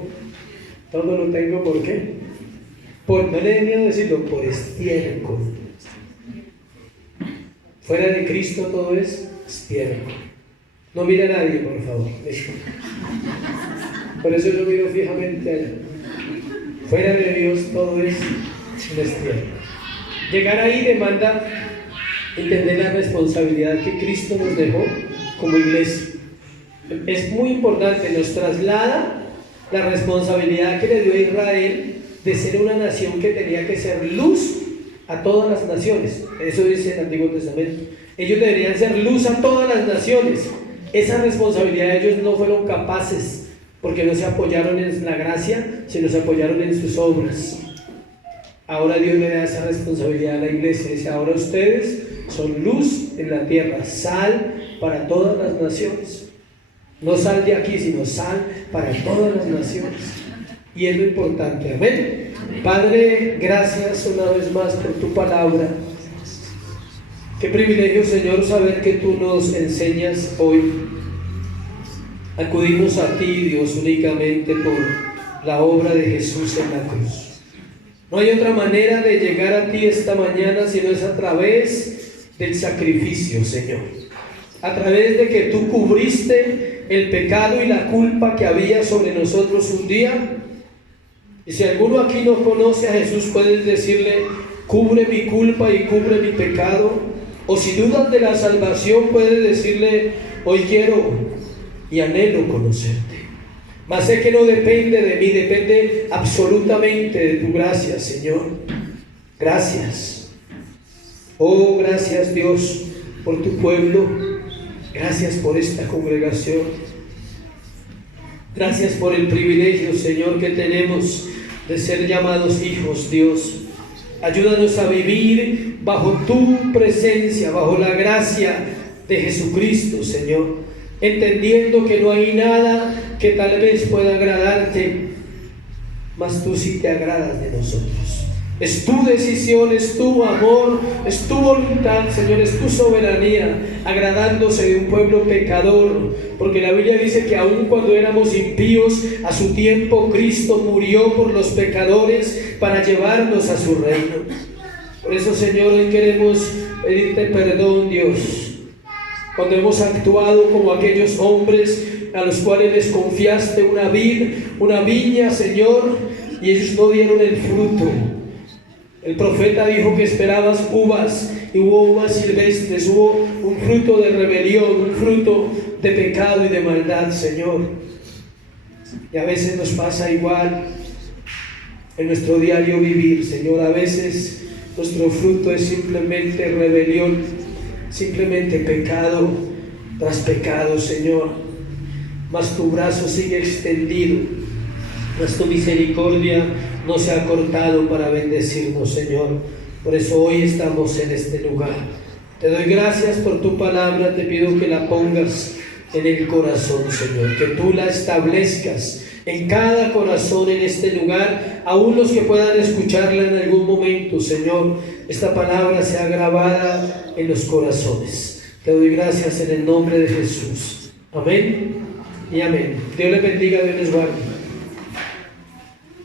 todo lo tengo ¿por qué? No le dé miedo decirlo, por estiércol. Fuera de Cristo todo es estiércol. No mire a nadie, por favor. Por eso yo miro fijamente allá. Fuera de Dios todo es un estiércol. Llegar ahí demanda entender la responsabilidad que Cristo nos dejó como iglesia. Es muy importante, nos traslada la responsabilidad que le dio a Israel de ser una nación que tenía que ser luz a todas las naciones. Eso dice el Antiguo Testamento. Ellos deberían ser luz a todas las naciones. Esa responsabilidad ellos no fueron capaces, porque no se apoyaron en la gracia, sino se apoyaron en sus obras. Ahora Dios le da esa responsabilidad a la iglesia. Dice, ahora ustedes son luz en la tierra, sal para todas las naciones. No sal de aquí, sino sal para todas las naciones. Y es lo importante. Amén. Padre, gracias una vez más por tu palabra. Qué privilegio, Señor, saber que tú nos enseñas hoy. Acudimos a ti, Dios, únicamente por la obra de Jesús en la cruz. No hay otra manera de llegar a ti esta mañana sino es a través del sacrificio, Señor. A través de que tú cubriste el pecado y la culpa que había sobre nosotros un día. Y si alguno aquí no conoce a Jesús, puedes decirle, cubre mi culpa y cubre mi pecado. O si dudas de la salvación, puedes decirle, hoy quiero y anhelo conocerte. Mas sé que no depende de mí, depende absolutamente de tu gracia, Señor. Gracias. Oh, gracias, Dios, por tu pueblo. Gracias por esta congregación. Gracias por el privilegio, Señor, que tenemos de ser llamados hijos, Dios. Ayúdanos a vivir bajo tu presencia, bajo la gracia de Jesucristo, Señor, entendiendo que no hay nada que tal vez pueda agradarte, mas tú sí te agradas de nosotros. Es tu decisión, es tu amor, es tu voluntad, Señor, es tu soberanía, agradándose de un pueblo pecador, porque la Biblia dice que aun cuando éramos impíos, a su tiempo Cristo murió por los pecadores para llevarnos a su reino. Por eso, Señor, hoy queremos pedirte perdón, Dios, cuando hemos actuado como aquellos hombres a los cuales les confiaste una viña, Señor, y ellos no dieron el fruto. El profeta dijo que esperabas uvas, y hubo uvas silvestres, hubo un fruto de rebelión, un fruto de pecado y de maldad, Señor. Y a veces nos pasa igual en nuestro diario vivir, Señor. A veces nuestro fruto es simplemente rebelión, simplemente pecado tras pecado, Señor. Mas tu brazo sigue extendido, mas tu misericordia no se ha cortado para bendecirnos, Señor. Por eso hoy estamos en este lugar. Te doy gracias por tu palabra. Te pido que la pongas en el corazón, Señor, que tú la establezcas en cada corazón en este lugar, aún los que puedan escucharla en algún momento, Señor. Esta palabra sea grabada en los corazones. Te doy gracias en el nombre de Jesús. Amén y amén. Dios les bendiga, Dios les guarde.